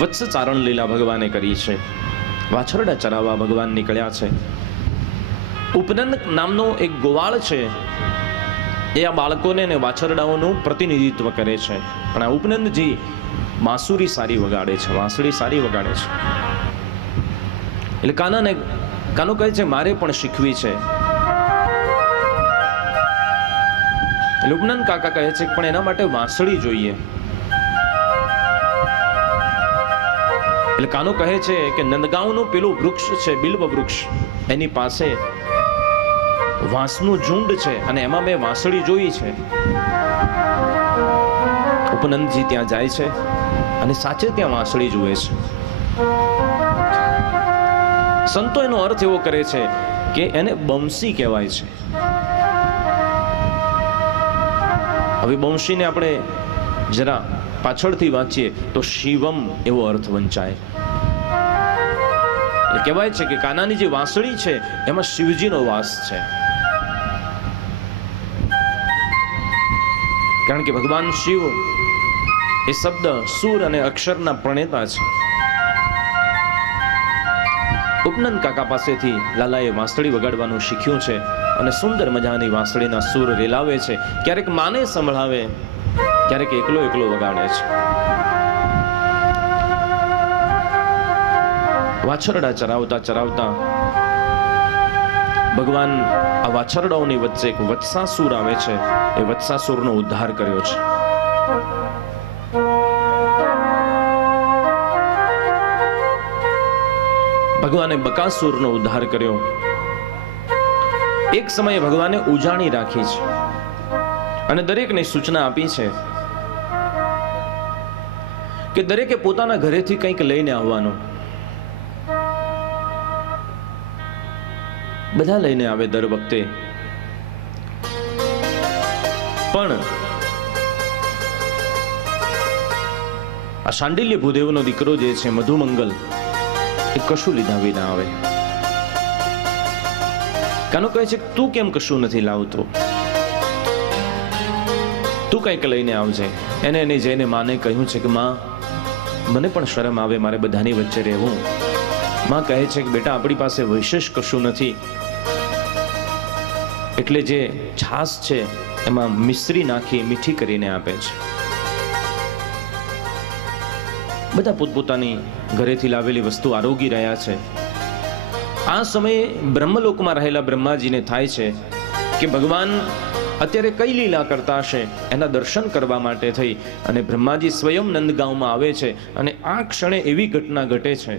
વત્સ ચારણ લીલા ભગવાને કરી છે. વાછરડા ચરાવવા ભગવાન નીકળ્યા છે. ઉપનંદ નામનો એક ગોવાળ છે, એ આ બાળકોને અને વાછરડાઓનું પ્રતિનિધિત્વ કરે છે. પણ આ ઉપનંદજી બાંસુરી સારી વગાડે છે, વાંસળી સારી વગાડે છે. એટલે કાનો કહે છે મારે પણ શીખવી છે. એટલે ઉપનંદ કાકા કહે છે પણ એના માટે વાંસળી જોઈએ. એટલે કાનો કહે છે કે નંદગાંવનું પેલું વૃક્ષ છે, બિલ્વ વૃક્ષ, એની પાસે વાંસનું ઝુંડ છે અને એમાં મેં વાંસળી જોઈ છે. ઉપનંદજી ત્યાં જાય છે અને સાચે ત્યાં વાંસળી જુએ છે. સંતો એનો અર્થ એવો કરે છે કે એને બંસી કહેવાય છે. હવે બંસીને આપણે જરા પાછળથી વાંચીએ તો શિવમ એવો અર્થ વંચાય. એટલે કહેવાય છે કે કાનાની જે વાંસળી છે એમાં શિવજીનો વાસ છે. કારણ કે ભગવાન શિવ એ શબ્દ સુર અને અક્ષરના પ્રણેતા છે. ઉપનંદ કાકા પાસેથી લાલાએ વાંસળી વગાડવાનું શીખ્યું છે અને સુંદર મજાની વાંસળીના સૂર રેલાવે છે. ક્યારેક માને સંભળાવે, ક્યારેક એકલો એકલો વગાડે છે. વાછરડા ચરાવતા ચરાવતા ભગવાન આ વાછરડાઓની વચ્ચે એક વત્સાસુર આવે છે. એ વત્સાસુરનો ઉદ્ધાર કર્યો છે. ભગવાને બકાસુરનો ઉદ્ધાર કર્યો. એક સમયે ભગવાને ઉજાણી રાખી છે અને દરેકને સૂચના આપી છે કે દરેકે પોતાના ઘરેથી કંઈક લઈને આવવાનું. બધા લઈને આવે દર વખતે, પણ આ શાંડિલ્ય ભૂદેવનો દીકરો જે છે મધુમંગલ, એ કશું લીધા વિના આવે. કાનો કહે છે તું કેમ કશું નથી લાવતો, તું કંઈક લઈને આવજે. એને જઈને માને કહ્યું છે કે માં મને પણ શરમ આવે મારે બધાની વચ્ચે રહેવું. માં કહે છે કે બેટા આપણી પાસે વિશેષ કશું નથી, એટલે જે છાસ છે એમાં મિશ્રી નાખી મીઠી કરીને આપે છે. બધા પોતપોતાની ઘરેથી લાવેલી વસ્તુ આરોગી રહ્યા છે. આ સમયે બ્રહ્મલોકમાં રહેલા બ્રહ્માજીને થાય છે કે ભગવાન અત્યારે કઈ લીલા કરતા હશે, એના દર્શન કરવા માટે થઈ અને બ્રહ્માજી સ્વયં નંદગાંવમાં આવે છે. અને આ ક્ષણે એવી ઘટના ઘટે છે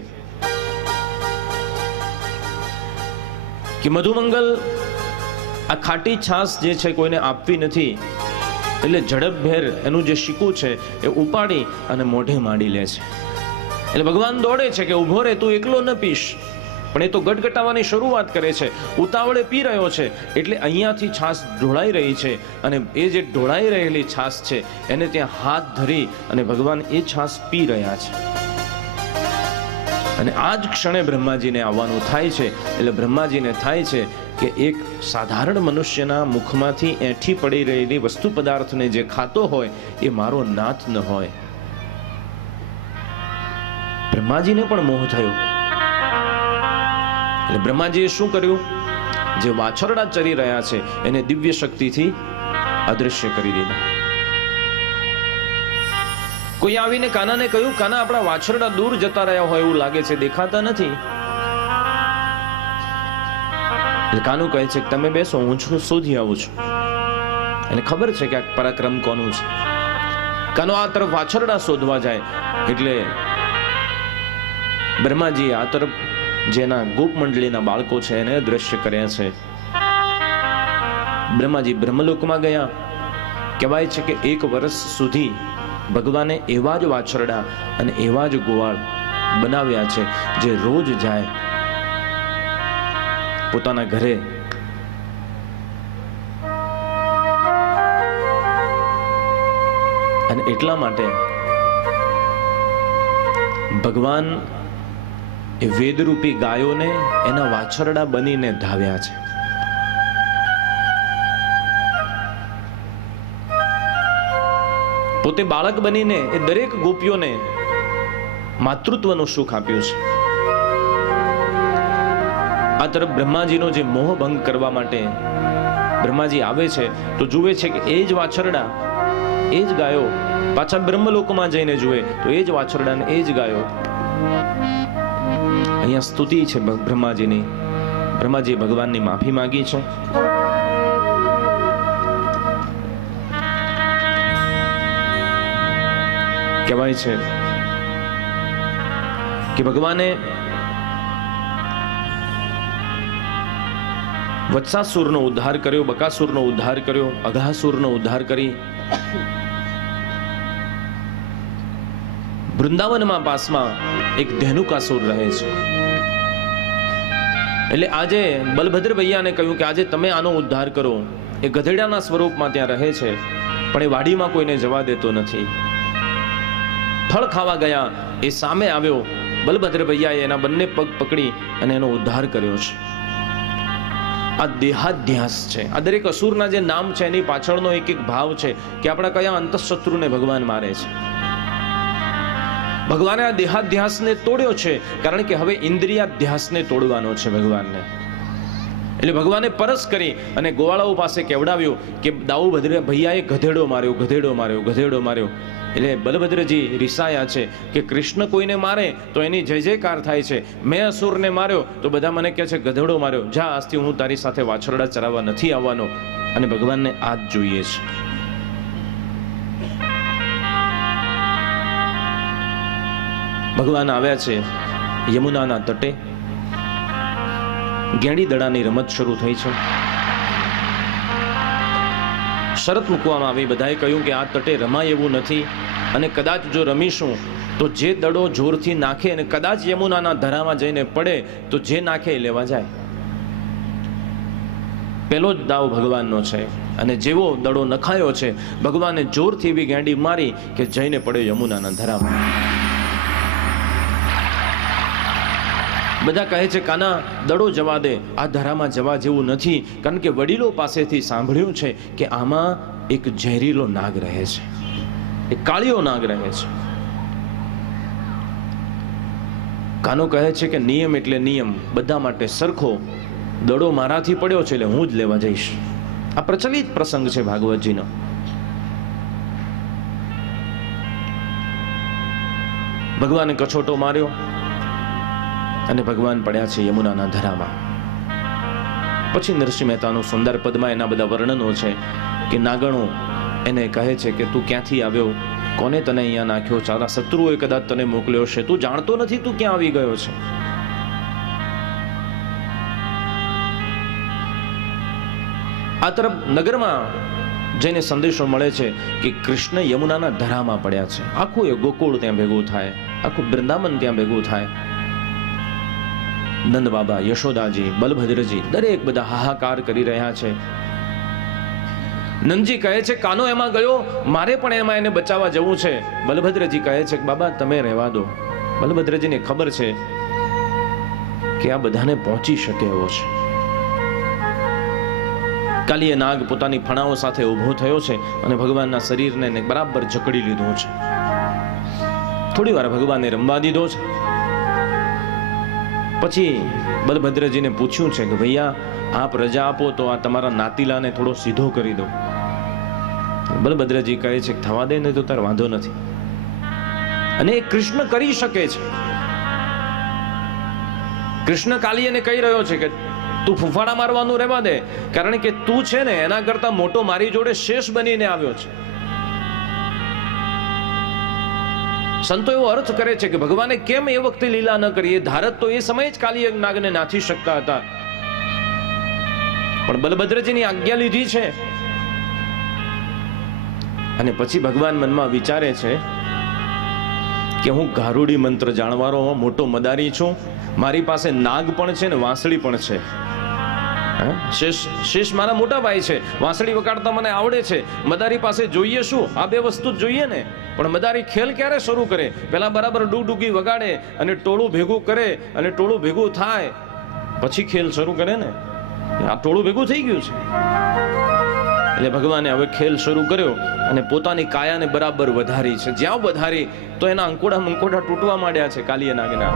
કે મધુમંગલ આ ખાટી છાસ જે છે કોઈને આપવી નથી, એટલે ઝડપભેર એનું જે શીકું છે એ ઉપાડી અને મોઢે માંડી લે છે. એટલે ભગવાન દોડે છે કે ઉભો રે, તું એકલો ન પીશ. પણ એ તો ગટગટાવાની શરૂઆત કરે છે, ઉતાવળે પી રહ્યો છે. એટલે અહીંયાથી છાસ ઢોળાઈ રહી છે અને એ જે ઢોળાઈ રહેલી છાસ છે એને ત્યાં હાથ ધરી અને ભગવાન એ છાસ પી રહ્યા છે. અને આ જ ક્ષણે બ્રહ્માજીને આવવાનું થાય છે. એટલે બ્રહ્માજીને થાય છે કે એક સાધારણ મનુષ્યના મુખમાંથી એઠી પડી રહેલી વસ્તુ પદાર્થને જે ખાતો હોય એ મારો નાથ ન હોય. બ્રહ્માજીને પણ મોહ થયો. એટલે બ્રહ્માજીએ શું કર્યું, જે વાછરડા ચરી રહ્યા છે એને દિવ્ય શક્તિથી અદૃશ્ય કરી દીધા. કોઈ આવીને કાનાને કહ્યું, કાના આપણા વાછરડા દૂર જતા રહ્યા હોય એવું લાગે છે, દેખાતા નથી. એટલે કાનું કહે છે કે તમે બેસો, હું શોધી આવું છું. એને ખબર છે કે આ પરાક્રમ કોનું છે. કાનો આ તરફ વાછરડા શોધવા જાય એટલે બ્રહ્માજી આ તરફ જેના ગોપ મંડળીના બાળકો છે એને દ્રશ્ય કર્યા છે. બ્રહ્માજી બ્રહ્મલોકમાં ગયા. કહેવાય છે કે 1 વર્ષ સુધી ભગવાને એવા જ વાછરડા અને એવા જ ગોવાળ બનાવ્યા છે જે રોજ જાય પોતાના ઘરે અને એટલા માટે ભગવાન એ વેદરૂપી ગાયોને એના વાછરડા બનીને ધાવ્યા છે. પોતે બાળક બનીને એ દરેક ગોપીઓને માતૃત્વનું સુખ આપ્યું છે. આ તરફ બ્રહ્માજીનો જે મોહ ભંગ કરવા માટે બ્રહ્માજી આવે છે તો જુએ છે કે એ જ વાછરડા, એ જ ગાયો, પાછા બ્રહ્મલોકમાં જઈને જુએ તો એ જ વાછરડા ને એ જ ગાયો. અહીંયા સ્તુતિ છે બ્રહ્માજીની. બ્રહ્માજીએ ભગવાનની માફી માંગી છે. કહેવાય છે કે ભગવાને વત્સાસુરનો ઉદ્ધાર કર્યો, બકાસુરનો ઉદ્ધાર કર્યો, અઘાસુરનો ઉદ્ધાર કરી વૃંદાવનમાં પાસમાં એક ધેનુકાસુર રહે છે. એટલે આજે બલભદ્ર ભૈયાને કહ્યું કે આજે તમે આનો ઉદ્ધાર કરો. એ ગધેડાના સ્વરૂપમાં ત્યાં રહે છે, પણ એ વાડીમાં કોઈને જવા દેતો નથી. ફળ ખાવા ગયા, એ સામે આવ્યો. બલભદ્ર ભૈયાએ એના બંને પગ પકડી અને એનો ઉદ્ધાર કર્યો છે. આ દેહાધ્યાસ છે. આ દરેક અસુરના જે નામ છે એની પાછળનો એક એક ભાવ છે કે આપણા કયા અંતઃશત્રુને ભગવાન મારે છે. ભગવાને આ દેહાધ્યાસને તોડ્યો છે, કારણ કે હવે ઇન્દ્રિયાધ્યાસને તોડવાનો છે ભગવાનને. એટલે ભગવાને પરસ કરી અને ગોવાળાઓ પાસે કેવડાવ્યું કે દાઉભદ્ર ભૈયાએ ગધેડો માર્યો, ગધેડો માર્યો, ગધેડો માર્યો. એટલે બલભદ્રજી રિસાયા છે કે કૃષ્ણ કોઈને મારે તો એની જય જયકાર થાય છે. મેં અસુરને માર્યો તો બધા મને કહે છે ગધેડો માર્યો. જા, આજથી હું તારી સાથે વાછરડા ચરાવવા નથી આવવાનો. અને ભગવાનને આ જ જોઈએ છે. ભગવાન આવ્યા છે યમુનાના તટે. ગેડી દડાની રમત શરૂ થઈ છે. શરત મૂકવામાં આવી. બધાએ કહ્યું કે આ તટે રમાય એવું નથી, અને કદાચ જો રમીશું તો જે દડો જોરથી નાખે અને કદાચ યમુનાના ધરામાં જઈને પડે તો જે નાખે એ લેવા જાય. પહેલો જ દાવ ભગવાનનો છે. અને જેવો દડો નખાયો છે, ભગવાને જોરથી એવી ગેંડી મારી કે જઈને પડ્યો યમુનાના ધરામાં. બધા કહે છે કાના દડો જવા દે, આ ધરામાં જવા જેવું નથી, કારણ કે વડીલો પાસેથી સાંભળ્યું છે કે આમાં એક ઝેરીલો નાગ રહે છે, એક કાળિયો નાગ રહે છે. કાનો કહે છે કે નિયમ એટલે નિયમ, બધા માટે સરખો. દડો મારાથી પડ્યો છે એટલે હું જ લેવા જઈશ. આ પ્રચલિત પ્રસંગ છે ભાગવતજીનો. ભગવાને કછોટો માર્યો અને ભગવાન પડ્યા છે યમુનાના ધરામાં. પછી નરસિંહ મહેતાનું સુંદર પદમાં એના બધા વર્ણનો છે કે નાગણો એને કહે છે કે તું ક્યાંથી આવ્યો, કોને તને અહીંયા નાખ્યો, તારા શત્રુઓએ કદાચ તને મોકલ્યો છે, તું જાણતો નથી તું ક્યાં આવી ગયો છે. આ તરફ નગરમાં જઈને સંદેશો મળે છે કે કૃષ્ણ યમુનાના ધરામાં પડ્યા છે. આખું એ ગોકુળ ત્યાં ભેગું થાય, આખું વૃંદાવન ત્યાં ભેગું થાય. નંદ બાબા, યશોદાજી, બલભદ્રજી દરેક બધા હાહાકાર કરી રહ્યા છે. નંદજી કહે છે કાનો એમાં ગયો, મારે પણ એમાં એને બચાવવા જવું છે. બલભદ્રજી કહે છે બાબા તમે રહેવા દો. બલભદ્રજીને ખબર છે કે આ બધાને પહોંચી શકે એવો છે. કાલીય નાગ પોતાની ફણાઓ સાથે ઊભો થયો છે અને ભગવાનના શરીરને બરાબર જકડી લીધું છે. થોડી વાર ભગવાને રમવા દીધો છે. પછી બલભદ્રજીને પૂછ્યું છે કે ભૈયા આપ રજા આપો તો આ તમારા નાતીલાને થોડો સીધો કરી દો. બલભદ્રજી કહે છે થવા દે ને તો તાર વાંધો નથી. અને એ કૃષ્ણ કરી શકે છે. કૃષ્ણ કાલીયને કહી રહ્યો છે કે તું ફૂફાડા મારવાનું રહેવા દે, કારણ કે તું છે ને એના કરતા મોટો મારી જોડે શેષ બનીને આવ્યો છે. સંતો એવો અર્થ કરે છે કે ભગવાને કેમ એ વખતે લીલા ન કરી. એ ધારત તો એ સમયે જ કાલીય નાગને નાથી શકતા હતા, પણ બલભદ્રજીની આજ્ઞા લીધી છે. અને પછી ભગવાન મનમાં વિચારે છે કે હું ગારુડી મંત્ર જાણવારો મોટો મદારી છું, મારી પાસે નાગ પણ છે ને વાંસળી પણ છે. શેષ મારા મોટા ભાઈ છે, વાંસળી વગાડતા મને આવડે છે. મદારી પાસે જોઈએ શું? આ બે વસ્તુ જ જોઈએ ને. પણ મદારી ખેલ ક્યારે શરૂ કરે? પેલા બરાબર ડૂગડૂગી વગાડે અને ટોળું ભેગું કરે અને ટોળું ભેગું થાય પછી ખેલ શરૂ કરે ને. આ ટોળું ભેગું થઈ ગયું છે. એટલે ભગવાને હવે ખેલ શરૂ કર્યો અને પોતાની કાયાને બરાબર વધારી છે. જ્યાં વધારી તો એના અંકોડા મંકોડા તૂટવા માંડ્યા છે કાલિય નાગના.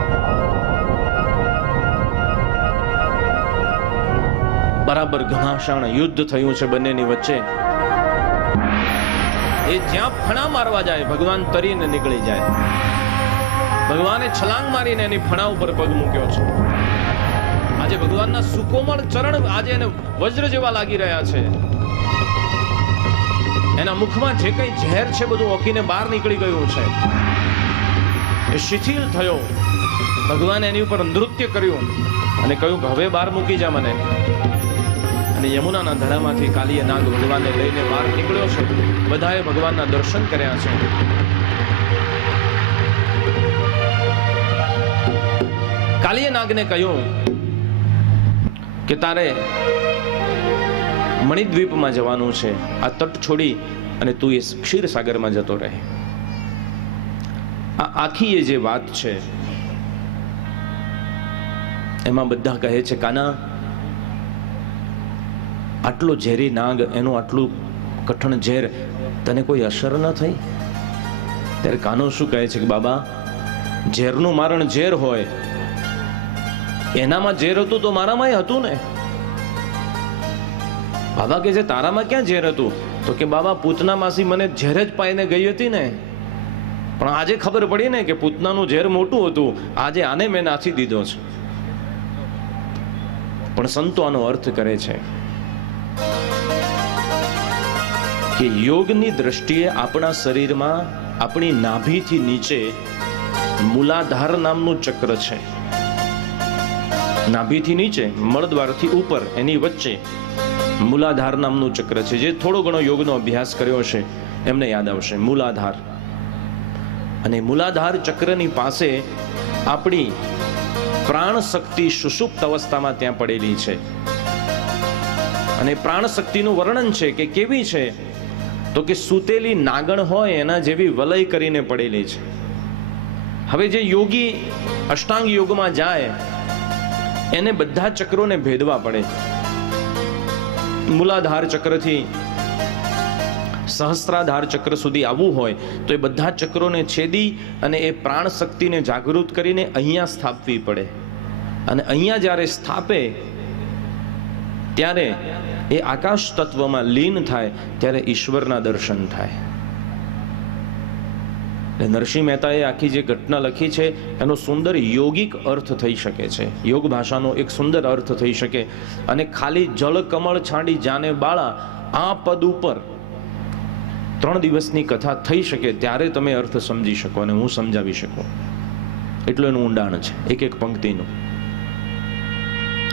બરાબર ઘમાસાણ યુદ્ધ થયું છે બંનેની વચ્ચે. એ જ્યાં ફણા મારવા જાય ભગવાન તરીને નીકળી જાય. ભગવાને છલાંગ મારીને એની ફણા ઉપર પગ મૂક્યો છે. આજે ભગવાનના સુકોમળ ચરણ આજે એને વજ્ર જેવા લાગી રહ્યા છે. એના મુખમાં જે કઈ ઝેર છે બધું ઓકીને બહાર નીકળી ગયું છે. એ શિથિલ થયો. ભગવાને એની ઉપર નૃત્ય કર્યું અને કહ્યું કે હવે બહાર મૂકી જા મને. અને યમુનાના ધડામાંથી કાલિય નાગ ભગવાનને લઈને બહાર નીકળ્યો છે. બધાએ ભગવાનના દર્શન કર્યા છે. કાલિય નાગને કહ્યું કે તારે મણિદ્વીપમાં જવાનું છે. આ તટ છોડી અને તું એ ક્ષીરસાગરમાં જતો રહે. આ આખી એ જે વાત છે એમાં બધા કહે છે કાના આટલો ઝેરી નાગ એનું આટલું કઠણ ઝેર તને કોઈ અસર ન થઈ? ત્યારે કાનો શું કહે છે કે બાબા ઝેરનું મારણ ઝેર હોય. એનામાં ઝેર હતું તો મારામાં હતું ને. બાબા કે છે તારામાં ક્યાં ઝેર હતું? તો કે બાબા પૂતના માસી મને ઝેર જ પાઈને ગઈ હતી ને. પણ આજે ખબર પડી ને કે પૂતનાનું ઝેર મોટું હતું. આજે આને મેં નાખી દીધો છે. પણ સંતો આનો અર્થ કરે છે કે યોગની દ્રષ્ટિએ આપણા શરીરમાં આપણી નાભીથી નીચે મૂલાધાર નામનું ચક્ર છે. નાભીથી નીચે મળદ્વારથી ઉપર એની વચ્ચે મૂલાધાર નામનું ચક્ર છે. જે થોડો ઘણો યોગનો અભ્યાસ કર્યો છે એમને યાદ આવશે મૂલાધાર. અને મૂલાધાર ચક્રની પાસે આપણી પ્રાણ શક્તિ સુષુપ્ત અવસ્થામાં ત્યાં પડેલી છે. અને પ્રાણ શક્તિનું વર્ણન છે કે કેવી છે તો કે સૂતેલી નાગણ હોય એના જેવી વલય કરીને પડેલી છે. હવે જે યોગી અષ્ટાંગ યોગમાં જાય એને બધા ચક્રોને ભેદવા પડે. મૂલાધાર ચક્રથી સહસ્ત્રાધાર ચક્ર સુધી આવવું હોય તો એ બધા ચક્રોને છેદી અને એ પ્રાણ શક્તિને જાગૃત કરીને અહીંયા સ્થાપવી પડે. અને અહીંયા જ્યારે સ્થાપે ત્યારે એ આકાશ તત્વમાં લીન થાય ત્યારે ઈશ્વરના દર્શન થાય. નરસિંહ મહેતાએ આખી જે ઘટના લખી છે એનો સુંદર યોગિક અર્થ થઈ શકે છે. યોગ ભાષાનો એક સુંદર અર્થ થઈ શકે. અને ખાલી જળ કમળ છાંડી જાને બાળા આ પદ ઉપર 3 દિવસની કથા થઈ શકે ત્યારે તમે અર્થ સમજી શકો અને હું સમજાવી શકું. એટલું એનું ઊંડાણ છે એક એક પંક્તિનું.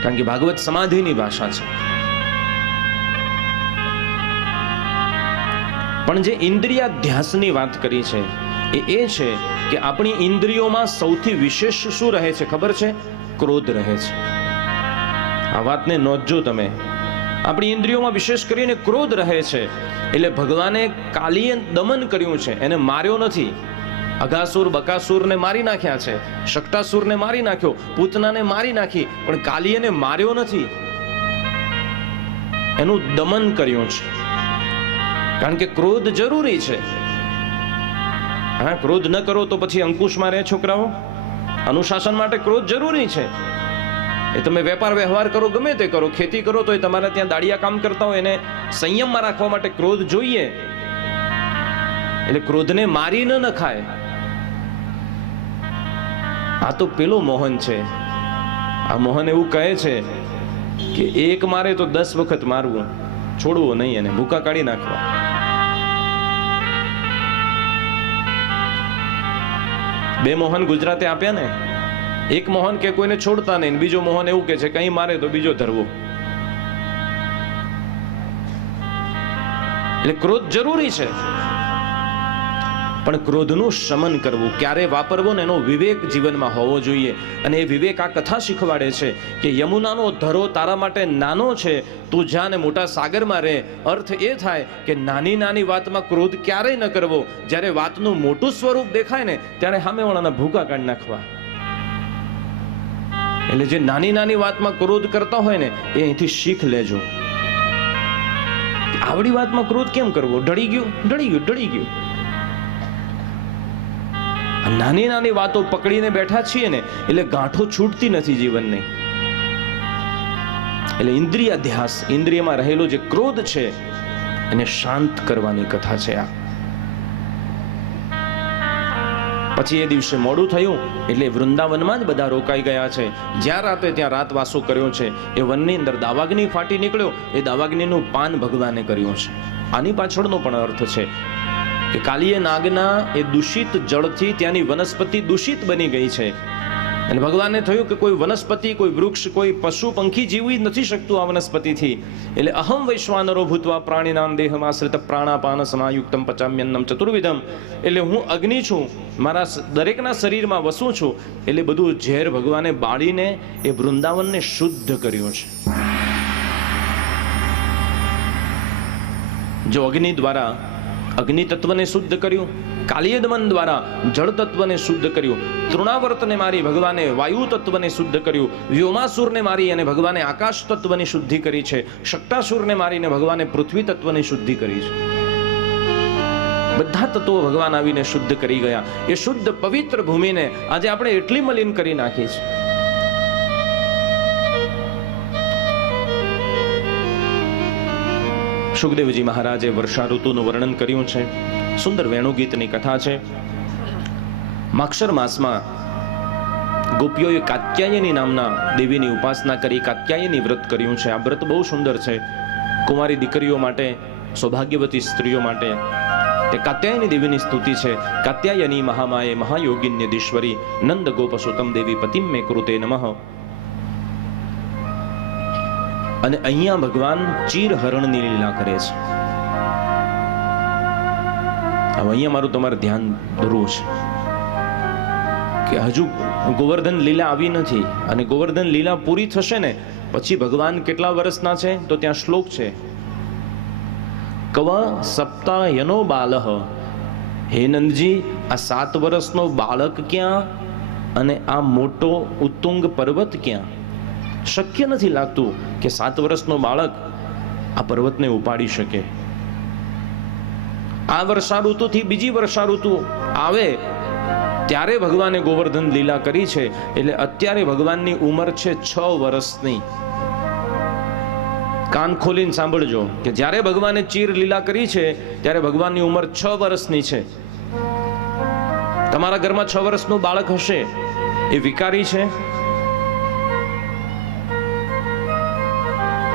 કારણ કે ભાગવત સમાધિની ભાષા છે. પણ જે ઇન્દ્રિયાધ્યાસની વાત કરી છે એ છે કે આપણી ઇન્દ્રિયોમાં સૌથી વિશેષ શું રહે છે ખબર છે? ક્રોધ રહે છે. આ વાતને નોંધજો તમે. આપણી ઇન્દ્રિયોમાં વિશેષ કરીને ક્રોધ રહે છે. એટલે ભગવાને કાલિય દમન કર્યું છે, એને માર્યો નથી. અઘાસુર બકાસુરને મારી નાખ્યા છે, શકટાસુરને મારી નાખ્યો, પૂતનાને મારી નાખી, પણ કાલિયને માર્યો નથી. એનું દમન કર્યું છે. કારણ કે ક્રોધ જરૂરી છે. હા, ક્રોધ ન કરો તો પછી અંકુશમાં રહે છોકરાઓ. અનુશાસન માટે ક્રોધ જરૂરી છે. એ તમે વેપાર વ્યવહાર કરો, ગમે તે કરો, ખેતી કરો તો એ તમારે ત્યાં દાડિયા કામ કરતા હોય એને સંયમમાં રાખવા માટે ક્રોધ જોઈએ. એટલે ક્રોધને મારી ન નખાય. આ તો પેલો મોહન છે. આ મોહન એવું કહે છે કે એક મારે તો 10 વખત મારવું, છોડવું નહીં, એને ભૂકા કાઢી નાખવા. બે મોહન ગુજરાતે આપ્યા ને. એક મોહન કે કોઈને છોડતા નહીં, બીજો મોહન એવું કે છે કઈ મારે તો બીજો ધરવો. એટલે ક્રોધ જરૂરી છે, પણ ક્રોધનું શમન કરવું, ક્યારે વાપરવો ને એનો વિવેક જીવનમાં હોવો જોઈએ. અને એ વિવેક આ કથા શીખવાડે છે કે યમુનાનો ધરો તારા માટે નાનો છે, તું જા ને મોટા સાગરમાં રહે. અર્થ એ થાય કે નાની નાની વાતમાં ક્રોધ ક્યારેય ન કરવો. જ્યારે વાતનું મોટું સ્વરૂપ દેખાય ને ત્યારે સામેવાળાના ભૂકા કાઢી નાખવા. એટલે જે નાની નાની વાતમાં ક્રોધ કરતા હોય ને એ અહીંથી શીખ લેજો. આવડી વાતમાં ક્રોધ કેમ કરવો? ઢળી ગયું. નાની નાની વાતો પકડીને બેઠા છીએ ને એટલે ગાંઠો છૂટતી નથી જીવનની. એટલે ઇન્દ્રિયાધ્યાસ, ઇન્દ્રિયમાં રહેલો જે ક્રોધ છે એને શાંત કરવાની કથા છે આ. પછી એ દિવસે મોડું થયું એટલે વૃંદાવનમાં જ બધા રોકાઈ ગયા છે. જ્યાં રાતે ત્યાં રાતવાસો કર્યો છે. એ વનની અંદર દાવાગ્નિ ફાટી નીકળ્યો. એ દાવાગ્નિનું પાન ભગવાને કર્યું છે. આની પાછળનો પણ અર્થ છે કે કાલીય નાગના એ દૂષિત જળથી ત્યાંની વનસ્પતિ દૂષિત બની ગઈ છે. અને ભગવાનને થયું કે કોઈ વનસ્પતિ, કોઈ વૃક્ષ, કોઈ પશુ પંખી જીવી નથી શકતું આ વનસ્પતિથી. એટલે અહમ વૈશ્વાનરો ભૂતવા પ્રાણીનામ દેહમાશ્રિત પ્રાણાપાન સમાયુક્તમ પચામ્યન્નમ ચતુર્વિધમ, એટલે હું અગ્નિ છું, મારા દરેકના શરીરમાં વસું છું. એટલે બધું ઝેર ભગવાને બાળીને એ વૃંદાવનને શુદ્ધ કર્યું છે. જો અગ્નિ દ્વારા અગ્નિ તત્વને શુદ્ધ કર્યું, કાલિયદમન દ્વારા જળ તત્વને શુદ્ધ કર્યું, તૃણાવર્તને મારી ભગવાને વાયુ તત્વને શુદ્ધ કર્યું, વ્યોમાસુરને મારી અને ભગવાને આકાશ તત્વની શુદ્ધિ કરી છે, શક્ટાસુરને મારીને ભગવાને પૃથ્વી તત્વની શુદ્ધિ કરી છે. બધા તત્વો ભગવાન આવીને શુદ્ધ કરી ગયા. એ શુદ્ધ પવિત્ર ભૂમિને આજે આપણે એટલી મલિન કરી નાખી છે. સુખદેવજી મહારાજે વર્ષા ઋતુનું વર્ણન કર્યું છે. સુંદર વેણુગીતની કથા છે. માક્ષર માસમાં ગોપીઓએ કાત્યાયની નામના દેવીની ઉપાસના કરી, કાત્યાયની વ્રત કર્યું છે. આ વ્રત બહુ સુંદર છે. કુંવારી દીકરીઓ માટે, સૌભાગ્યવતી સ્ત્રીઓ માટે તે કાત્યાયની દેવીની સ્તુતિ છે. કાત્યાયની મહામાયે મહાયોગિન્યદીશ્વરી નંદ ગોપસુતમ દેવી પતિમ મે કૃતે નમઃ. અને અહીંયા ભગવાન ચીરહરણની લીલા કરે છે. હવે અહીંયા મારું તમારે ધ્યાન દોરવું છે કે હજુ ગોવર્ધન લીલા આવી નથી. અને ગોવર્ધન લીલા પૂરી થશે ને પછી ભગવાન કેટલા વર્ષના છે તો ત્યાં શ્લોક છે, કવ સપ્તાયનો બાલહ. હે નંદજી, આ 7 વર્ષનો બાળક ક્યાં અને આ મોટો ઉત્તુંગ પર્વત ક્યાં? શક્ય નથી લાગતું કે 7 વર્ષનો બાળક આ પર્વતને ઉપાડી શકે. આ વર્ષા ઋતુથી બીજી વર્ષા ઋતુ આવે ત્યારે ભગવાને ગોવર્ધન લીલા કરી છે. એટલે અત્યારે ભગવાનની ઉંમર છે 6 વર્ષની. કાન ખોલીને સાંભળજો કે જ્યારે ભગવાને ચીર લીલા કરી છે ત્યારે ભગવાનની ઉંમર 6 વર્ષની છે. તમારા ઘરમાં 6 વર્ષનું બાળક હશે, એ વિકારી છે.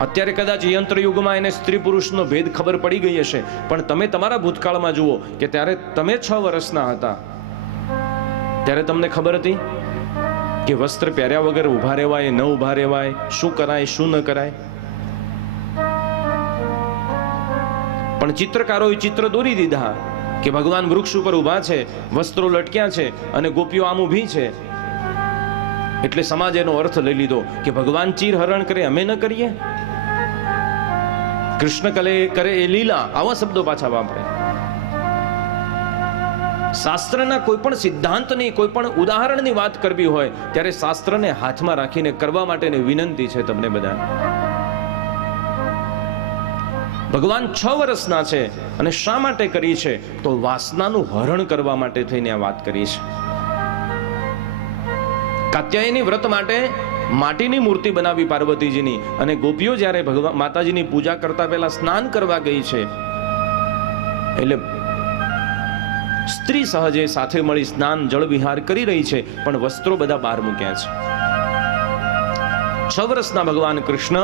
અત્યારે કદાચ યંત્ર યુગમાં એને સ્ત્રી પુરુષનો ભેદ ખબર પડી ગઈ હશે, પણ તમે તમારા ભૂતકાળમાં જુઓ કે ત્યારે તમે 6 વર્ષના હતા ત્યારે તમને ખબર હતી કે વસ્ત્ર પહેર્યા વગર ઊભા રહેવાય, ન ઊભા રહેવાય, શું કરાય શું ન કરાય. પણ ચિત્રકારોએ ચિત્ર દોરી દીધા કે ભગવાન વૃક્ષ ઉપર ઊભા છે, વસ્ત્રો લટક્યા છે અને ગોપીઓ આમ ઊભી છે. એટલે સમાજ એનો અર્થ લઈ લીધો કે ભગવાન ચીરહરણ કરે, અમે ન કરીએ. કૃષ્ણ કરે એ લીલા, આવા શબ્દો પાછા વાપરે. શાસ્ત્રના કોઈ પણ સિદ્ધાંતની, કોઈ પણ ઉદાહરણની વાત કરવી હોય ત્યારે શાસ્ત્રને હાથમાં રાખીને કરવા માટેની વિનંતી છે તમને બધા. ભગવાન 6 વર્ષના છે અને શા માટે કરી છે તો વાસનાનું હરણ કરવા માટે થઈને આ વાત કરી છે. કાત્યાયની વ્રત માટે માટીની મૂર્તિ બનાવી પાર્વતીજીની, અને ગોપીઓ જ્યારે ભગવાન માતાજીની પૂજા કરતા પહેલા સ્નાન કરવા ગઈ છે એટલે સ્ત્રી સહજે સાથે મળી સ્નાન જળ વિહાર કરી રહી છે, પણ વસ્ત્રો બધા બહાર મૂક્યા છે. 6 વર્ષના ભગવાન કૃષ્ણ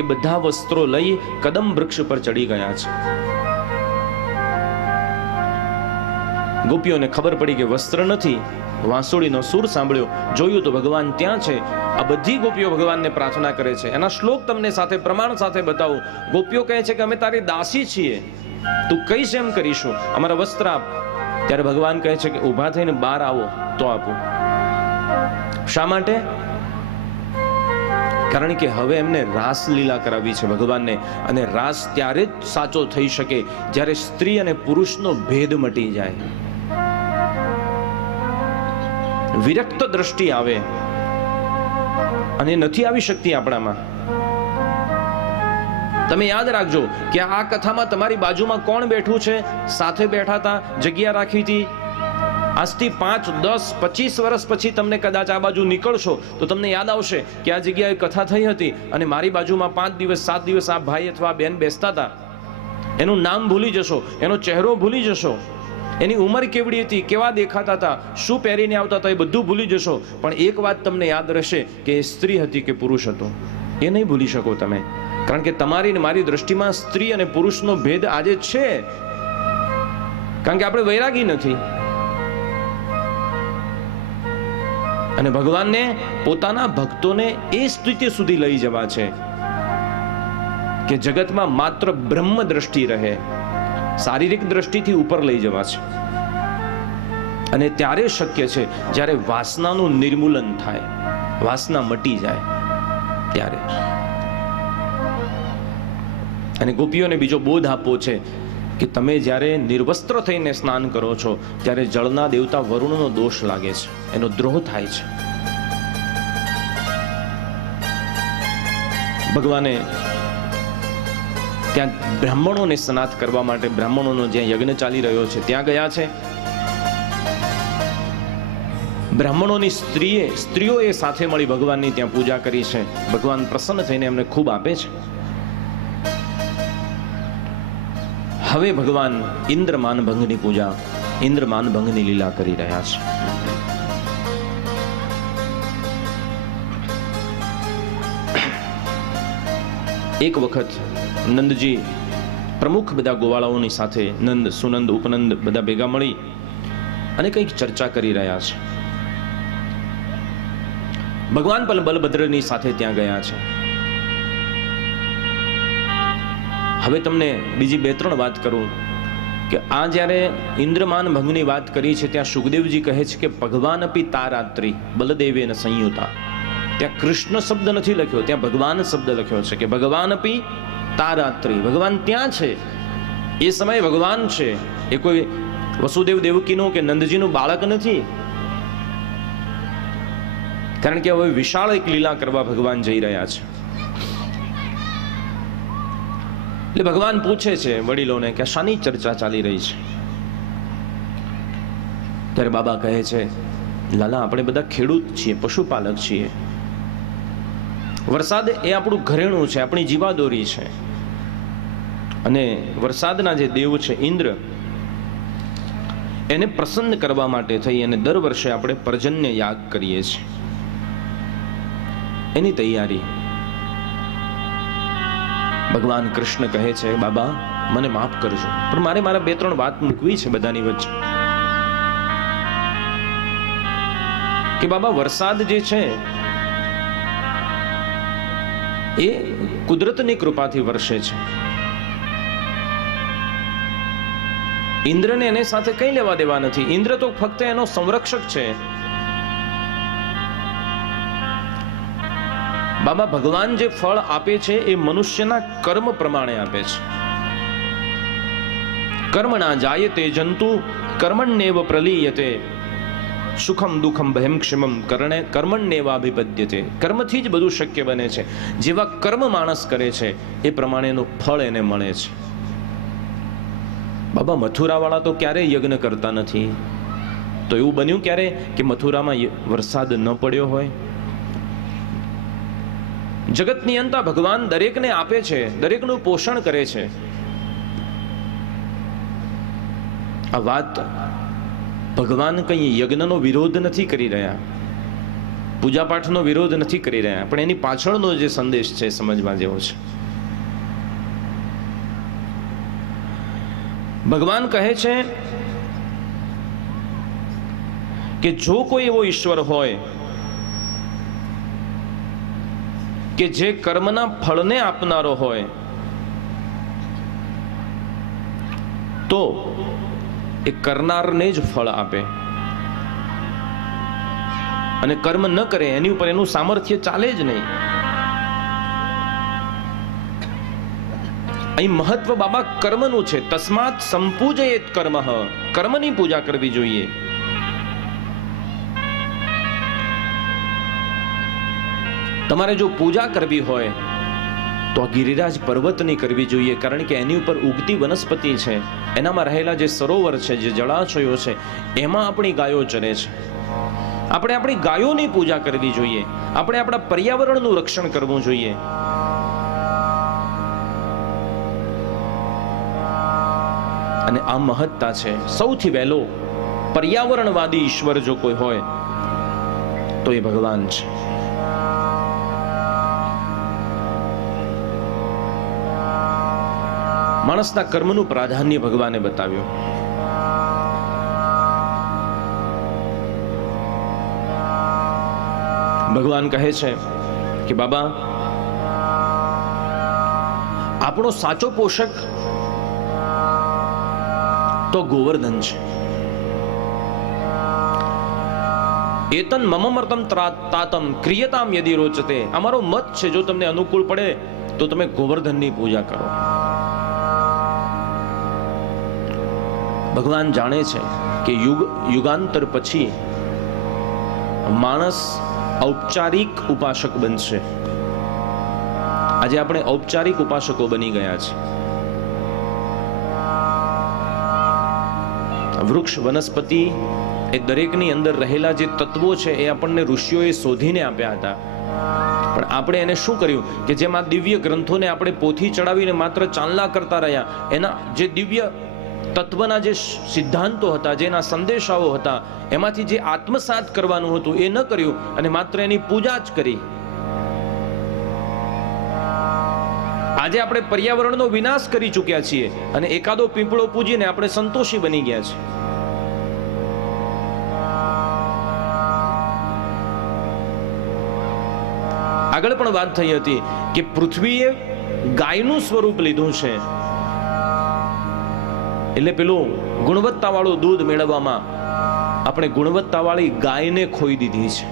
એ બધા વસ્ત્રો લઈ કદમ વૃક્ષ પર ચડી ગયા છે. ગોપીઓને ખબર પડી કે વસ્ત્ર નથી. વાંસુળીનો સૂર સાંભળ્યો, જોયું તો ભગવાન ત્યાં છે. આ બધી ગોપીઓ ભગવાનને પ્રાર્થના કરે છે. એના શ્લોક તમને સાથે પ્રમાણ સાથે બતાવું. ગોપીઓ કહે છે કે અમે તારી દાસી છીએ, તું કઈશ એમ કરીશું, અમારા વસ્ત્ર આપ. ત્યારે ભગવાન કહે છે કે ઊભા થઈને બહાર આવો તો આપું. શા માટે? કારણ કે હવે એમને રાસ લીલા કરાવી છે ભગવાનને, અને રાસ ત્યારે જ સાચો થઈ શકે જ્યારે સ્ત્રી અને પુરુષનો ભેદ મટી જાય, વિરક્ત દ્રષ્ટિ આવે, અને નથી આવી શકતી આપણામાં. તમે યાદ રાખજો કે આ કથામાં તમારી બાજુમાં કોણ બેઠું છે, સાથે બેઠા હતા, જગ્યા રાખી હતી. આજથી 5, 10, 25 વર્ષ પછી તમને કદાચ આ બાજુ નીકળશો તો તમને યાદ આવશે કે આ જગ્યાએ કથા થઈ હતી અને મારી બાજુમાં 5 દિવસ 7 દિવસ આ ભાઈ અથવા બેન બેસતા હતા. એનું નામ ભૂલી જશો, એનો ચહેરો ભૂલી જશો, એની ઉંમર કેવડી હતી, કેવા દેખાતા હતા, શું પહેરીને આવતા હતા, એ બધું ભૂલી જશો. પણ એક વાત તમને યાદ રહેશે કે એ સ્ત્રી હતી કે પુરુષ હતો, એ નહીં ભૂલી શકો તમે. કારણ કે તમારી ને મારી દ્રષ્ટિમાં સ્ત્રી અને પુરુષનો ભેદ આજે છે, કારણ કે આપણે વૈરાગી નથી. અને ભગવાનને પોતાના ભક્તોને એ સ્થિતિ સુધી લઈ જવા છે કે જગતમાં માત્ર બ્રહ્મ દ્રષ્ટિ રહે, શારીરિક દ્રષ્ટિથી ઉપર લઈ જવા છે. અને ત્યારે શક્ય છે જ્યારે વાસનાનું નિર્મૂલન થાય, વાસના મટી જાય ત્યારે. અને ગોપીઓને બીજો બોધ આપવો છે કે તમે જ્યારે નિર્વસ્ત્ર થઈને સ્નાન કરો છો ત્યારે જળના દેવતા વરુણનો દોષ લાગે છે, એનો દ્રોહ થાય છે. ભગવાને ત્યાં બ્રાહ્મણોને સ્નાત કરવા માટે, બ્રાહ્મણોનો જ્યાં યજ્ઞ ચાલી રહ્યો છે ત્યાં ગયા છે. બ્રાહ્મણોની સ્ત્રીઓએ સાથે મળી ભગવાનની ત્યાં પૂજા કરી છે. ભગવાન પ્રસન્ન થઈને એમને ખૂબ આપે છે. હવે ભગવાન ઇન્દ્રમાન ભંગની પૂજા, ઇન્દ્રમાન ભંગની લીલા કરી રહ્યા છે. એક વખત નંદજી પ્રમુખ બધા ગોવાળાઓની સાથે, નંદ, સુનંદ, ઉપનંદ બધા ભેગા મળી અને કંઈક ચર્ચા કરી રહ્યા છે. ભગવાન પણ બલભદ્રની સાથે ત્યાં ગયા છે. હવે તમને બીજી 2-3 વાત કરું કે આ જ્યારે ઇન્દ્રમાન ભંગની વાત કરી છે ત્યાં સુખદેવજી કહે છે કે ભગવાન અપી તારાત્રી બલદેવેન સંયુતા. ત્યાં કૃષ્ણ શબ્દ નથી લખ્યો, ત્યાં ભગવાન શબ્દ લખ્યો છે કે ભગવાન અપી તારાત્રી. ભગવાન ત્યાં છે, એ સમયે ભગવાન છે. એ કોઈ વસુદેવ દેવકીનું કે નંદજીનું બાળક નથી. કારણ કે હવે વિશાળ એક લીલા કરવા ભગવાન જઈ રહ્યા છે. એટલે ભગવાન પૂછે છે વડીલોને કે શાની ચર્ચા ચાલી રહી છે? ત્યારે બાબા કહે છે, લાલા આપણે બધા ખેડૂત છીએ, પશુપાલક છીએ. વરસાદ એ આપણું ઘરેણું છે, આપણી જીવાદોરી છે. અને વરસાદના જે દેવ છે ઇન્દ્ર, એને પ્રસન્ન કરવા માટે થઈ અને દર વર્ષે આપણે પર્જન્ય યાગ કરીએ છીએ. એની તૈયારી. ભગવાન કૃષ્ણ કહે છે, બાબા મને માફ કરજો, પણ મારે મારા 2-3 વાત મૂકવી છે બધાની વચ્ચે. કે બાબા વરસાદ જે છે એ કુદરતની કૃપાથી વરસે છે. ઇન્દ્રને એની સાથે કંઈ લેવા દેવા નથી. ઇન્દ્ર તો ફક્ત એનો સંરક્ષક છે. બાબા ભગવાન જે ફળ આપે છે એ મનુષ્યના કર્મ પ્રમાણે આપે છે. કર્મણા જાયતે જંતુ કર્મણ્યેવ પ્રલીયતે સુખમ દુઃખમ ભયમ ક્ષમમ કર્મણ્યેવાભિપદ્યતે. કર્મથી જ બધું શક્ય બને છે. જેવા કર્મ માણસ કરે છે એ પ્રમાણેનું ફળ એને મળે છે. બાબા મથુરાવાળા તો ક્યારેય યજ્ઞ કરતા નથી. તો એવું બન્યું ક્યારે કે મથુરામાં વરસાદ ન પડ્યો હોય? જગતની અંત ભગવાન દરેકને આપે છે, દરેકનું પોષણ કરે છે. આ વાત ભગવાન કંઈ યજ્ઞનો વિરોધ નથી કરી રહ્યા, પૂજાપાઠનો વિરોધ નથી કરી રહ્યા, પણ એની પાછળનો જે સંદેશ છે સમજવા જેવો છે. ભગવાન કહે છે કે જો કોઈ એવો ઈશ્વર હોય કે જે કર્મના ફળને આપનારો હોય તો એ કરનારને જ ફળ આપે, અને કર્મ ન કરે એની ઉપર એનું સામર્થ્ય ચાલે જ નહીં. અહીં મહત્વ બાબા કર્મનું છે. તસ્માત સંપૂજયેત કર્મ, કર્મની પૂજા કરવી જોઈએ. તમારે જો પૂજા કરવી હોય તો આ ગિરિરાજ પર્વતની કરવી જોઈએ, કારણ કે એની ઉપર ઉગતી વનસ્પતિ છે, એનામાં રહેલા જે સરોવર છે, જે જળાશયો છે, એમાં આપણી ગાયો ચરે છે. આપણે આપણી ગાયોની પૂજા કરવી જોઈએ, આપણે આપણા પર્યાવરણનું રક્ષણ કરવું જોઈએ. અને આ મહત્તા છે. સૌથી વહેલો પર્યાવરણવાદી ઈશ્વર જો કોઈ હોય તો એ ભગવાન છે. માણસના કર્મનું પ્રાધાન્ય ભગવાને બતાવ્યું. ભગવાન કહે છે કે બાબા, આપણો સાચો પોષક તો ગોવર્ધન છે. એતન મમમર્તમ તાતમ ક્રિયતામ યદિ રોચતે. અમારો મત છે, જો તમને અનુકૂળ પડે તો તમે ગોવર્ધનની પૂજા કરો. ભગવાન જાણે છે કે યુગાંતર પછી માણસ ઔપચારિક ઉપાસક બનશે. આજે આપણે ઔપચારિક ઉપાસકો બની ગયા છે. વૃક્ષ, વનસ્પતિ, એ દરેકની અંદર રહેલા જે તત્વો છે એ આપણને ઋષિઓએ શોધીને આપ્યા હતા, પણ આપણે એને શું કર્યું કે જેમ આ દિવ્ય ગ્રંથોને આપણે પોથી ચડાવીને માત્ર ચાંદલા કરતા રહ્યા, એના જે દિવ્ય તત્વના જે સિદ્ધાંતો હતા, જેના સંદેશાઓ હતા, એમાંથી જે આત્મસાત કરવાનું હતું એ ન કર્યું અને માત્ર એની પૂજા જ કરી. આજે આપણે પર્યાવરણનો વિનાશ કરી ચૂક્યા છીએ અને એકાદો પીપળો પૂજીને આપણે સંતોષી બની ગયા છે. આગળ પણ વાત થઈ હતી કે પૃથ્વીએ ગાયનું સ્વરૂપ લીધું છે, એટલે પેલું ગુણવત્તાવાળું દૂધ મેળવવામાં આપણે ગુણવત્તાવાળી ગાયને ખોઈ દીધી છે.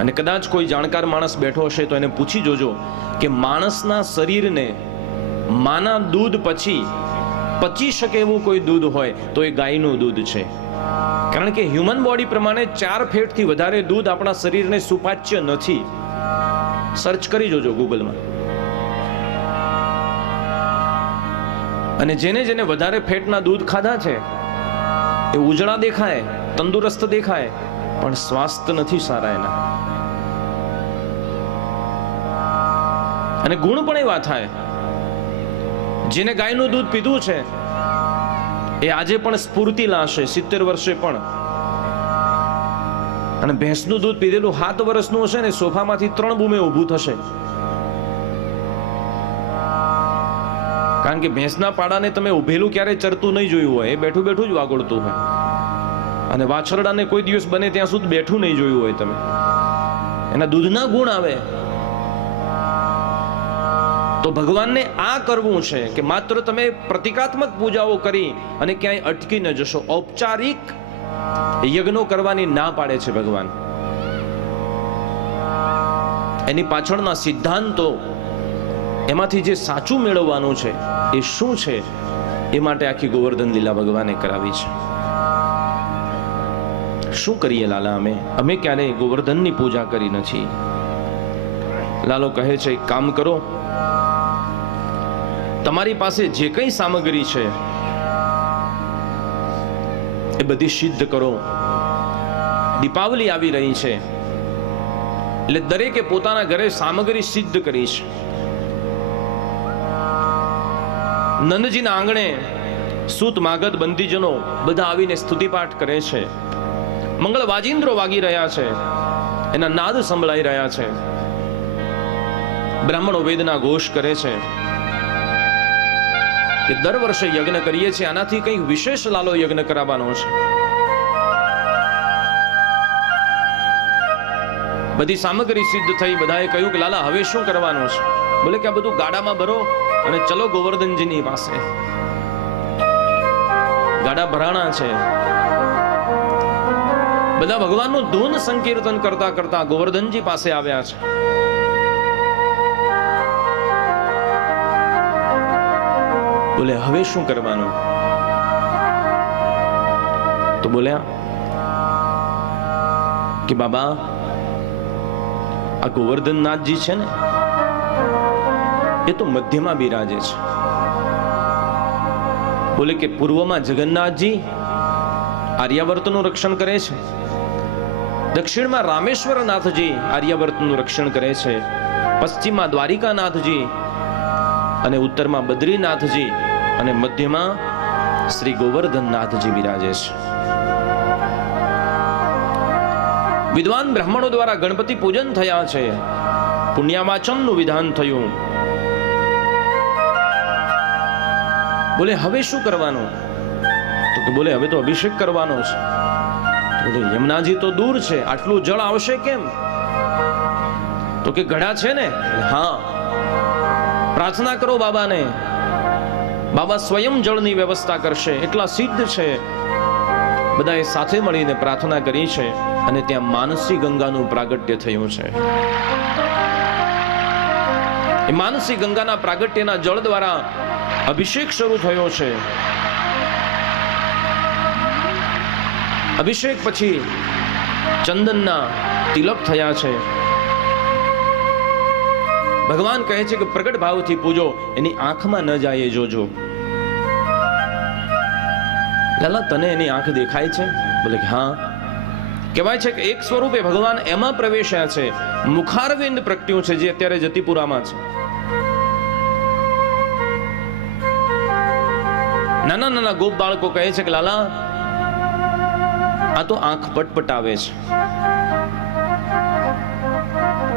અને કદાચ કોઈ જાણકાર માણસ બેઠો હશે તો એને પૂછી જોજો કે માણસના શરીરને માના દૂધ પછી પચી શકે એવું કોઈ દૂધ હોય તો એ ગાયનું દૂધ છે. કારણ કે હ્યુમન બોડી પ્રમાણે 4 ફેટથી વધારે દૂધ આપણા શરીરને સુપાચ્ય નથી. સર્ચ કરી જોજો ગૂગલમાં. અને જેને જેને વધારે ફેટના દૂધ ખાધા છે એ ઉજળા દેખાય, તંદુરસ્ત દેખાય, પણ સ્વાસ્થ્ય નથી સારા એના. અને ગુણ પણ એવા થાય. જેને ગાયનું દૂધ પીધું છે એ આજે પણ સ્ફૂર્તિ લાશે 70 વર્ષે પણ. અને ભેંસનું દૂધ પીધેલું 7 વર્ષનું હશે ને સોફામાંથી 3 બૂમે ઊભું થશે. કારણ કે ભેંસના પાડાને તમે ઊભેલું ક્યારે ચરતું નહીં જોયું હોય, એ બેઠું બેઠું જ વાગોળતું હોય. અને વાછરડાને કોઈ દિવસ બને ત્યાં સુધી બેઠું નહીં જોયું હોય તમે. એના દૂધના ગુણ આવે. તો ભગવાનને આ કરવું છે કે માત્ર તમે પ્રતિકાત્મક પૂજાઓ કરી અને ક્યાંય અટકી ન જશો. ઔપચારિક યજ્ઞો કરવાની ના પાડે છે ભગવાન. એની પાછળના સિદ્ધાંતો, એમાંથી જે સાચું મેળવવાનું છે એ શું છે, એ માટે આખી ગોવર્ધન લીલા ભગવાને કરાવી છે. શું કરીએ લાલા? અમે ક્યારેય ગોવર્ધનની પૂજા કરી નથી. લાલો કહે છે એક કામ કરો, તમારી પાસે જે કંઈ સામગ્રી છે એ બધી સિદ્ધ કરો. દીપાવલી આવી રહી છે એટલે દરેકે પોતાના ઘરે સામગ્રી સિદ્ધ કરી છે. નંદજીના આંગણે સૂત, માગધ, બંદીજનો બધા આવીને સ્તુતિપાઠ કરે છે. મંગળ વાજિંદ્રો વાગી રહ્યા છે, એના નાદ સંભળાઈ રહ્યા છે. બ્રાહ્મણો વેદના ઘોષ કરે છે કે દર વર્ષે યજ્ઞ કરીએ છીએ, આનાથી કંઈક વિશેષ લાલો યજ્ઞ કરાવવાનો છે. બધી સામગ્રી સિદ્ધ થઈ. બધાએ કહ્યું કે લાલા હવે શું કરવાનું છે? બોલે કે આ બધું ગાડામાં ભરો અને ચલો ગોવર્ધનજીની પાસે. ગાડા ભરાણા છે. બધા ભગવાનનું ધૂન સંકીર્તન કરતા કરતા ગોવર્ધનજી પાસે આવ્યા છે. બોલે હવે શું કરવાનું? તો બોલ્યા કે બાબા આ ગોવર્ધનનાથજી છે ને એ તો મધ્યમાં બિરાજે છે. બોલે કે પૂર્વમાં જગન્નાથજી આર્યાવર્તનું રક્ષણ કરે છે, દક્ષિણમાં રામેશ્વરનાથજી આર્યાવર્તનું રક્ષણ કરે છે, પશ્ચિમમાં દ્વારિકાનાથજી અને ઉત્તરમાં બદ્રીનાથજી અને મધ્યમાં શ્રી ગોવર્ધનનાથજી બિરાજે છે. વિદ્વાન બ્રાહ્મણો દ્વારા ગણપતિ પૂજન થયા છે, પુણ્યવાચનનું વિધાન થયું. બોલે હવે શું કરવાનું? તો કે બોલે હવે તો અભિષેક કરવાનો છે. બોલે યમુનાજી તો દૂર છે, આટલું જળ આવશે કેમ? તો કે ઘડા છે ને. હા, પ્રાર્થના કરો બાબાને, બાબા સ્વયં જળની વ્યવસ્થા કરશે, એટલા સિદ્ધ છે. બધાએ સાથે મળીને પ્રાર્થના કરી છે અને ત્યાં માનસી ગંગાનું પ્રાગટ્ય થયું છે. એ માનસી ગંગાના પ્રાગટ્યના જળ દ્વારા અભિષેક શરૂ થયો છે. અભિષેક પછી ચંદનના તિલક થયા છે. ભગવાન કહે છે કે પ્રગટ ભાવથી પૂજો, એની આંખમાં ન જાય એ જોજો. લાલા તને એની આંખ દેખાય છે? બોલે કે હા. કહેવાય છે કે એક સ્વરૂપે ભગવાન એમાં પ્રવેશ્યા છે, મુખારવિંદ પ્રગટ્યું છે, જે અત્યારે જતીપુરામાં છે. નાના નાના ગોપ બાળકો કહે છે કે લાલા આ તો આંખ પટપટાવે છે.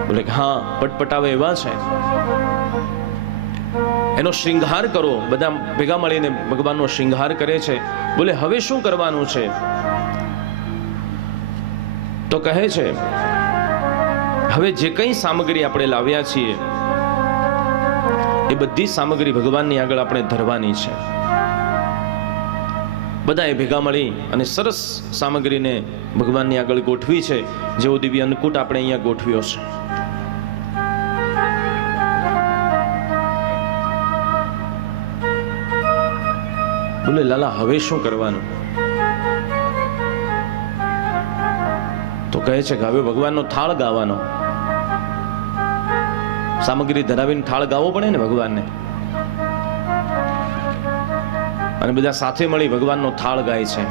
બોલે કે હા, પટપટાવે એવા છે. એનો શ્રૃંગાર કરો. બધા ભેગા મળીને ભગવાનનો શ્રૃંગાર કરે છે. બોલે હવે શું કરવાનું છે? તો કહે છે હવે જે કંઈ સામગ્રી આપણે લાવ્યા છીએ એ બધી સામગ્રી ભગવાનની આગળ આપણે ધરવાની છે. બધાએ ભેગા મળી અને સરસ સામગ્રીને ભગવાનની આગળ ગોઠવી છે, જેવો દિવ્ય અન્નકૂટ આપણે અહીંયા ગોઠવ્યો છે. બોલે લાલા હવે શું કરવાનું? તો કહે છે કે હવે ભગવાનનો થાળ ગાવાનો. સામગ્રી ધરાવીને થાળ ગાવો પડે ને ભગવાનને. અને બધા સાથે મળી ભગવાનનો થાળ ગાય છે.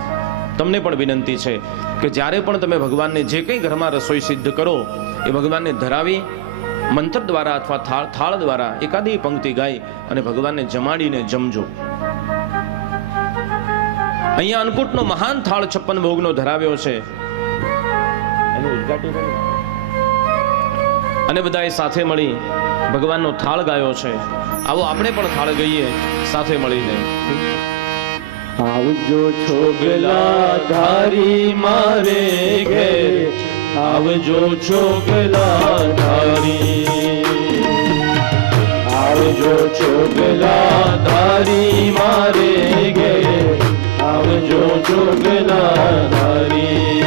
તમને પણ વિનંતી છે કે જ્યારે પણ તમે ભગવાનને જે કંઈ ઘરમાં રસોઈ સિદ્ધ કરો એ ભગવાનને ધરાવી મંત્ર દ્વારા અથવા થાળ દ્વારા એકાદી પંક્તિ ગાઈ અને ભગવાનને જમાડીને જમજો. અહીંયા અન્નકૂટનો મહાન થાળ 56 ભોગનો ધરાવ્યો છે, એનું ઉદ્ઘાટન અને બધાએ સાથે મળી ભગવાનનો થાળ ગાયો છે. આવો આપણે પણ થાળ ગઈએ સાથે મળીને. આવજો છોગલા ધારી મારે ઘેર, આવજો છોગલા ધારી, આવજો છોગલા ધારી મારે ઘેર, આવજો છોગલા ધારી.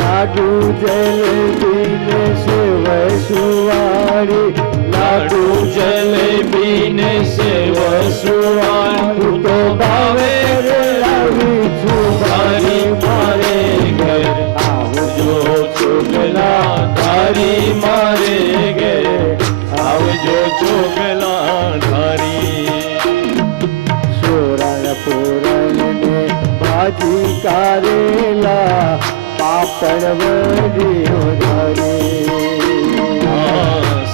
લાડુ જલેબી ને સેવ સુવાળી, લાડુ જલેબી ને સેવ સુવાળી, તો ભાવે લાવી છુપારી મારે ઘેર, આવજો છોગલા ધારી મારે ઘેર, આવજો છોગલા ધારી. સોરણ પૂરણ ને ભાજી કારેલા, પાપડ વડીઓ ધારી.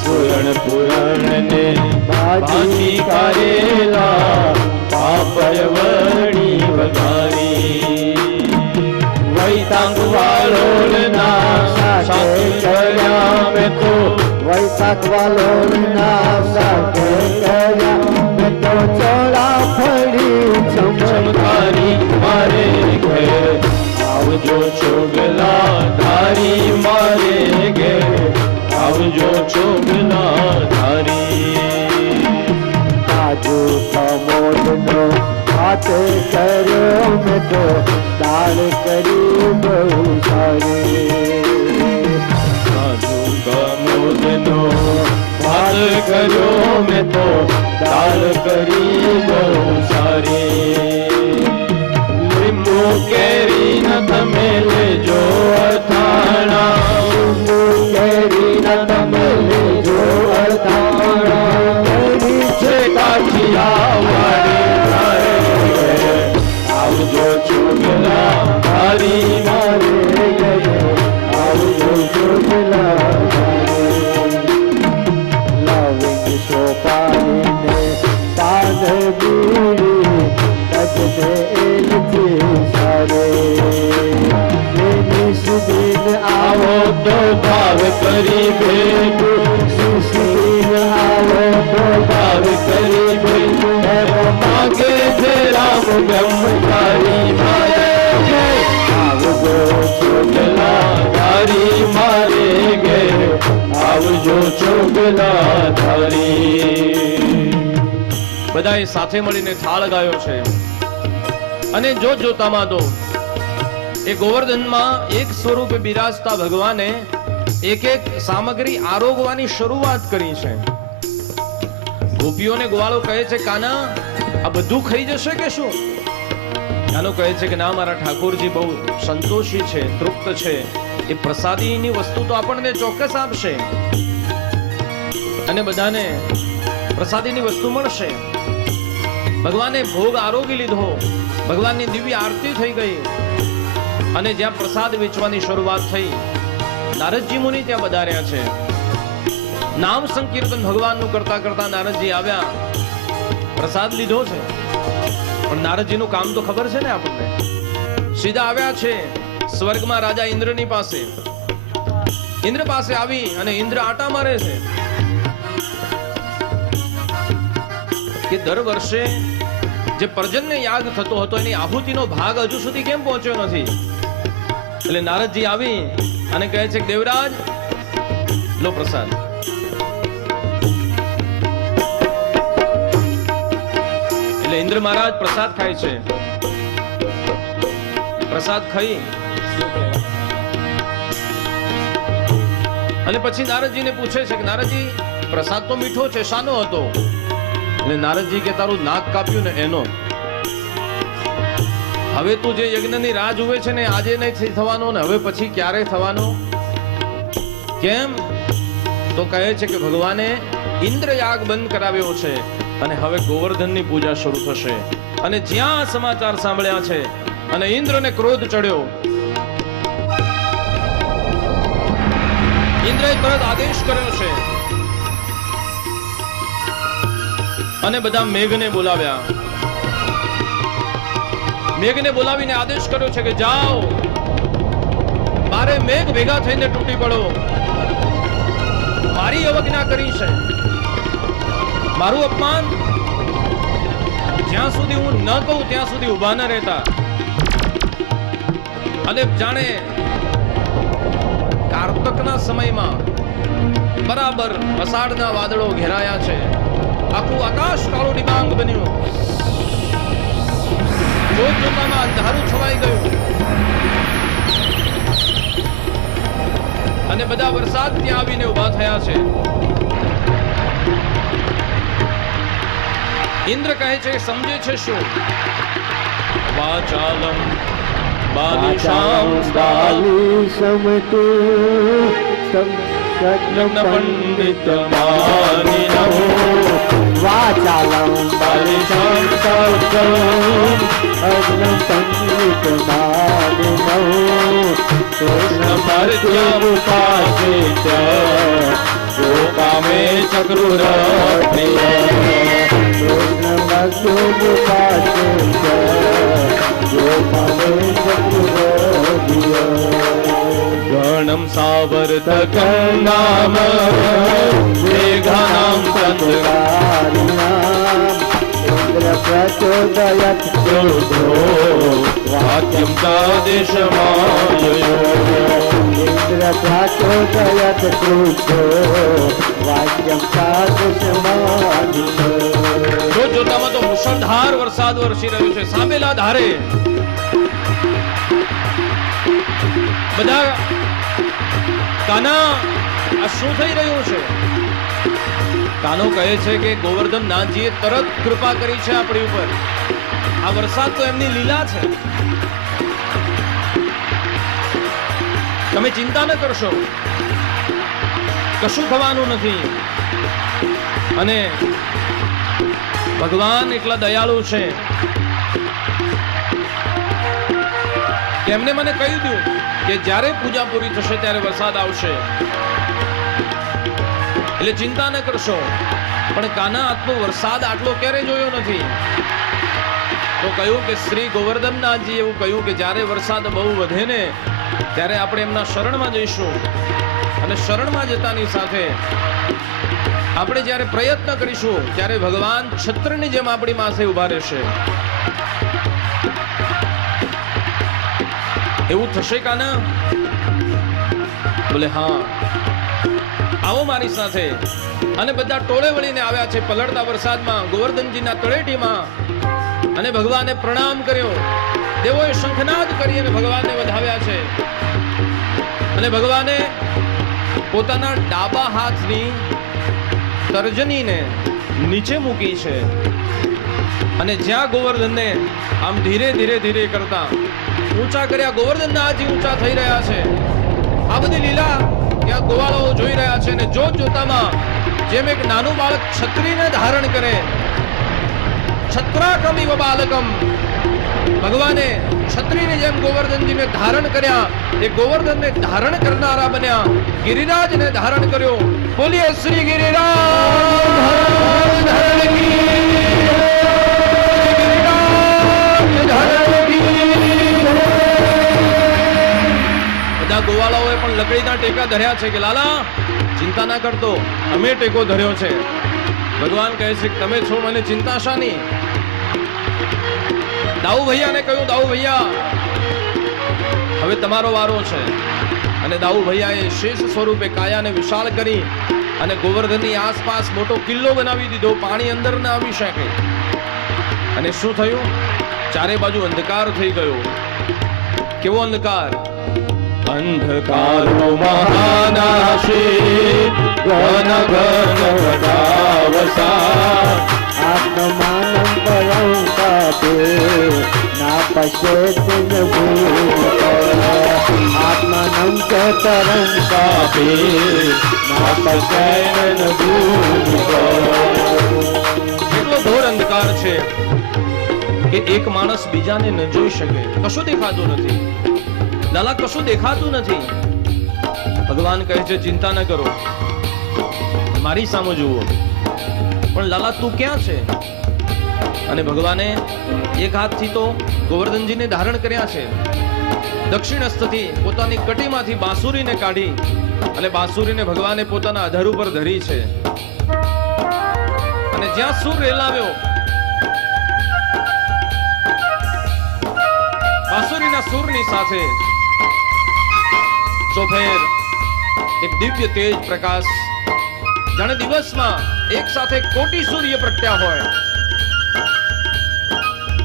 સોરણ પૂરણ ને ભાજી કારેલા, પાપડ વડી વઘારી. વૈતાંગ વાલોલના સાથે કર્યા મેં તો, વૈશાખ વાલોલના સાથે કર્યા મેં તો, ચોળાફળી ચમકારી મારે ઘેર, આવજો છોગલા ધારી મારે ઘેર, આવજો છોગલા ધારી. કાજુ કમોદનો હાથે કર્યો મેં તો, દાળ કરી બહુ સારી. કાજુ કમોદનો હાથ કર્યો મેં તો, દાળ કરી બહુ સારી. લીંબુ કેરી ન તમે લેજો અથાણું, કરે સુદીન આવો તો ભાવ કરી ભેટું સુદીન આવો તો ભાવ કરી ભેટું માગે છે રામ બ્રહ્મચારી મારે આવજો છોકલા તારી મારે ઘેર આવજો છોકલા તારી. બધાએ સાથે મળીને થાળ ગાયો છે અને જોતામાં તો એ ગોવર્ધનમાં એક સ્વરૂપે બિરાજતા ભગવાને એક એક સામગ્રી આરોગવાની શરૂઆત કરી છે. ગોપીઓને ગ્વાલો કહે છે, કાના આ બધું ખાઈ જશે કે શું? કાનો કહે છે કે ના, મારા ઠાકોરજી બહુ સંતોષી છે, તૃપ્ત છે, એ પ્રસાદીની વસ્તુ તો આપણને ચોક્કસ આપશે અને બધાને પ્રસાદીની વસ્તુ મળશે. ભગવાને ભોગ આરોગી લીધો, ભગવાનની દિવ્ય આરતી થઈ ગઈ અને જ્યાં પ્રસાદ વેચવાની શરૂઆત થઈ, નારદજી મુનિ ત્યાં પધાર્યા છે. નામ સંકીર્તન ભગવાનનું કરતા કરતા નારદજી આવ્યા, પ્રસાદ લીધો છે, પણ નારદજીનું કામ તો ખબર છે ને આપણને. સીધા આવ્યા છે સ્વર્ગમાં રાજા ઇન્દ્રની પાસે. ઇન્દ્ર પાસે આવી અને ઇન્દ્ર આટા મારે છે કે દર વર્ષે જે પર્જન્ય યાગ થતો હતો એની આહુતિનો ભાગ હજુ સુધી કેમ પહોંચ્યો નથી. એટલે નારદજી આવી અને કહે છે કે દેવરાજ લો પ્રસાદ. એટલે ઇન્દ્ર મહારાજ પ્રસાદ ખાય છે. પ્રસાદ ખાઈ અને પછી નારદજીને પૂછે છે કે નારદજી, પ્રસાદ તો મીઠો છે, શાનો હતો? એટલે નારદજી કે તારું નાક કાપ્યું ને એનો. હવે તું જે યજ્ઞની રાહ જુએ છે ને, આજે નહીં થવાનો ને હવે પછી ક્યારે થવાનો? કેમ? તો કહે છે કે ભગવાને ઇન્દ્ર યાગ બંધ કરાવ્યો છે અને હવે ગોવર્ધનની પૂજા શરૂ થશે. અને જ્યાં સમાચાર સાંભળ્યા છે અને ઇન્દ્રને ક્રોધ ચડ્યો, ઇન્દ્રએ તરત આદેશ કર્યો છે અને બધા મેઘને બોલાવ્યા. મેઘને બોલાવીને આદેશ કર્યો છે કે જાઓ, મારે મેઘ ભેગા થઈને તૂટી પડો. મારી અવજ્ઞા કરી છે, મારું અપમાન જ્યાં સુધી હું ન કહું ત્યાં સુધી ઉભા ન રહેતા. અને જાણે કારતકના સમયમાં બરાબર અષાઢના વાદળો ઘેરાયા છે, આખું આકાશ કાળું ડિબાંગ બન્યું, જોતામાં અંધારું છવાઈ ગયું અને બધા વરસાદ ત્યાં આવીને ઉભા થયા છે. ઇન્દ્ર કહે છે, સમજે છે શું? વાચાલમ બાલિશામ બાલિશમ તું પંડિત માનિનો વાચાલમ બાલિશમ અગ્ન પંડિત માનિનો કૃષ્ણ ઉપાસિત જો કામે ચક્રુરપ્રિય કૃષ્ણ ઉપાસિત જો કામે ચક્રુરપ્રિય ગણમ સાવર્તકં નામ મેઘાનામ ચંદ્રકારિણામ ઇન્દ્ર પ્રચોદયત ક્રોધો વાક્યમ તાદૃશમાયયો ઇન્દ્ર પ્રચોદયત ક્રોધો વાક્યમ તાદૃશમાયયો. જોતામાં તો મુશળધાર વરસાદ વરસી રહ્યો છે, સામેલા ધારે. બધા કાના, આ શું થઈ રહ્યું છે? કાનો કહે છે કે ગોવર્ધન નાથજીએ તરત કૃપા કરી છે આપણી ઉપર. આ વરસાદ તો એમની લીલા છે, તમે ચિંતા ન કરશો, કશું થવાનું નથી. અને ભગવાન એટલા દયાળુ છે કે એમને મને કહી દીધું કે જ્યારે પૂજા પૂરી થશે ત્યારે વરસાદ આવશે, એટલે ચિંતા ન કરશો. પણ કાના આટલો વરસાદ આટલો ક્યારે જોયો નથી. તો કહ્યું કે શ્રી ગોવર્ધનનાથજી એવું કહ્યું કે જ્યારે વરસાદ બહુ વધે ને ત્યારે આપણે એમના શરણમાં જઈશું, અને શરણમાં જતાની સાથે આપણે જ્યારે પ્રયત્ન કરીશું ત્યારે ભગવાન છત્રની જેમ આપણી માથે ઉભા રહેશે. એવું થશે કાના? બોલે હા, આવો મારી સાથે. અને બધા ટોળે વળીને આવ્યા છે પલળતા વરસાદમાં ગોવર્ધનજીના તળેટીમાં, અને ભગવાને પ્રણામ કર્યો. દેવોએ શંખનાદ કરી અને ભગવાનને વધાવ્યા છે. અને ભગવાને પોતાના ડાબા હાથની તર્જનીને નીચે મૂકી છે, અને જ્યાં ગોવર્ધનને આમ ધીરે ધીરે ધીરે કરતા ઊંચા કર્યા, ગોવર્ધનનાથજી ઊંચા થઈ રહ્યા છે. આ બધી લીલા ત્યાં ગોવાળાઓ જોઈ રહ્યા છે, અને જોત જોતામાં જેમ એક નાનું બાળક છત્રીને ધારણ કરે, છત્રાકમિવ બાલકમ, ભગવાને છત્રીની જેમ ગોવર્ધનજીને ધારણ કર્યા. એ ગોવર્ધનને ધારણ કરનારા બન્યા, ગિરિરાજને ધારણ કર્યો. બોલીએ શ્રી ગિરિરાજ ધરણ કી, બધા ગોવાળાઓએ પણ લકડીના ટેકા ધર્યા છે કે લાલા ચિંતા ના કરતો, અમે ટેકો ધર્યો છે. ભગવાન કહે છે કે તમે છો, મને ચિંતા શાની? દાઉ ભૈયાને કહ્યું, દાઉ ભૈયા હવે તમારો વારો છે. અને દાઉ ભૈયાએ શેષ સ્વરૂપે કાયાને વિશાળ કરી અને ગોવર્ધનની આસપાસ મોટો કિલ્લો બનાવી દીધો, પાણી અંદર ન આવી શકે. અને શું થયું? ચારે બાજુ અંધકાર થઈ ગયો. કેવો અંધકાર? અંધકારો મહાનાશે ઘન ઘન વડાવસા, આત્માનં પરં તાપે ના પશ્યેત ન ભૂત, આત્માનં ચ પરં તાપે ના પશ્યેત ન ભૂત. એટલો ઘોર અંધકાર છે કે એક માણસ બીજાને ન જોઈ શકે, કશું દેખાતું નથી. લાલા કશું દેખાતું નથી. ભગવાન કહે છે ચિંતા ન કરો, મારી સામે જુઓ. પણ લાલા તું ક્યાં છે? અને ભગવાને એક હાથથી તો ગોવર્ધનજીને ધારણ કર્યા છે, દક્ષિણ હસ્તથી પોતાની કટીમાંથી બાંસુરીને કાઢી અને બાંસુરીને ભગવાને પોતાના અધર ઉપર ધરી છે. અને જ્યાં સૂર રેલાવ્યો, બાંસુરીના સૂરની સાથે ચોફેર એક દિવ્ય તેજ પ્રકાશ, જાણે દિવસમાં એક સાથે કોટી સૂર્ય પ્રગટ્યા હોય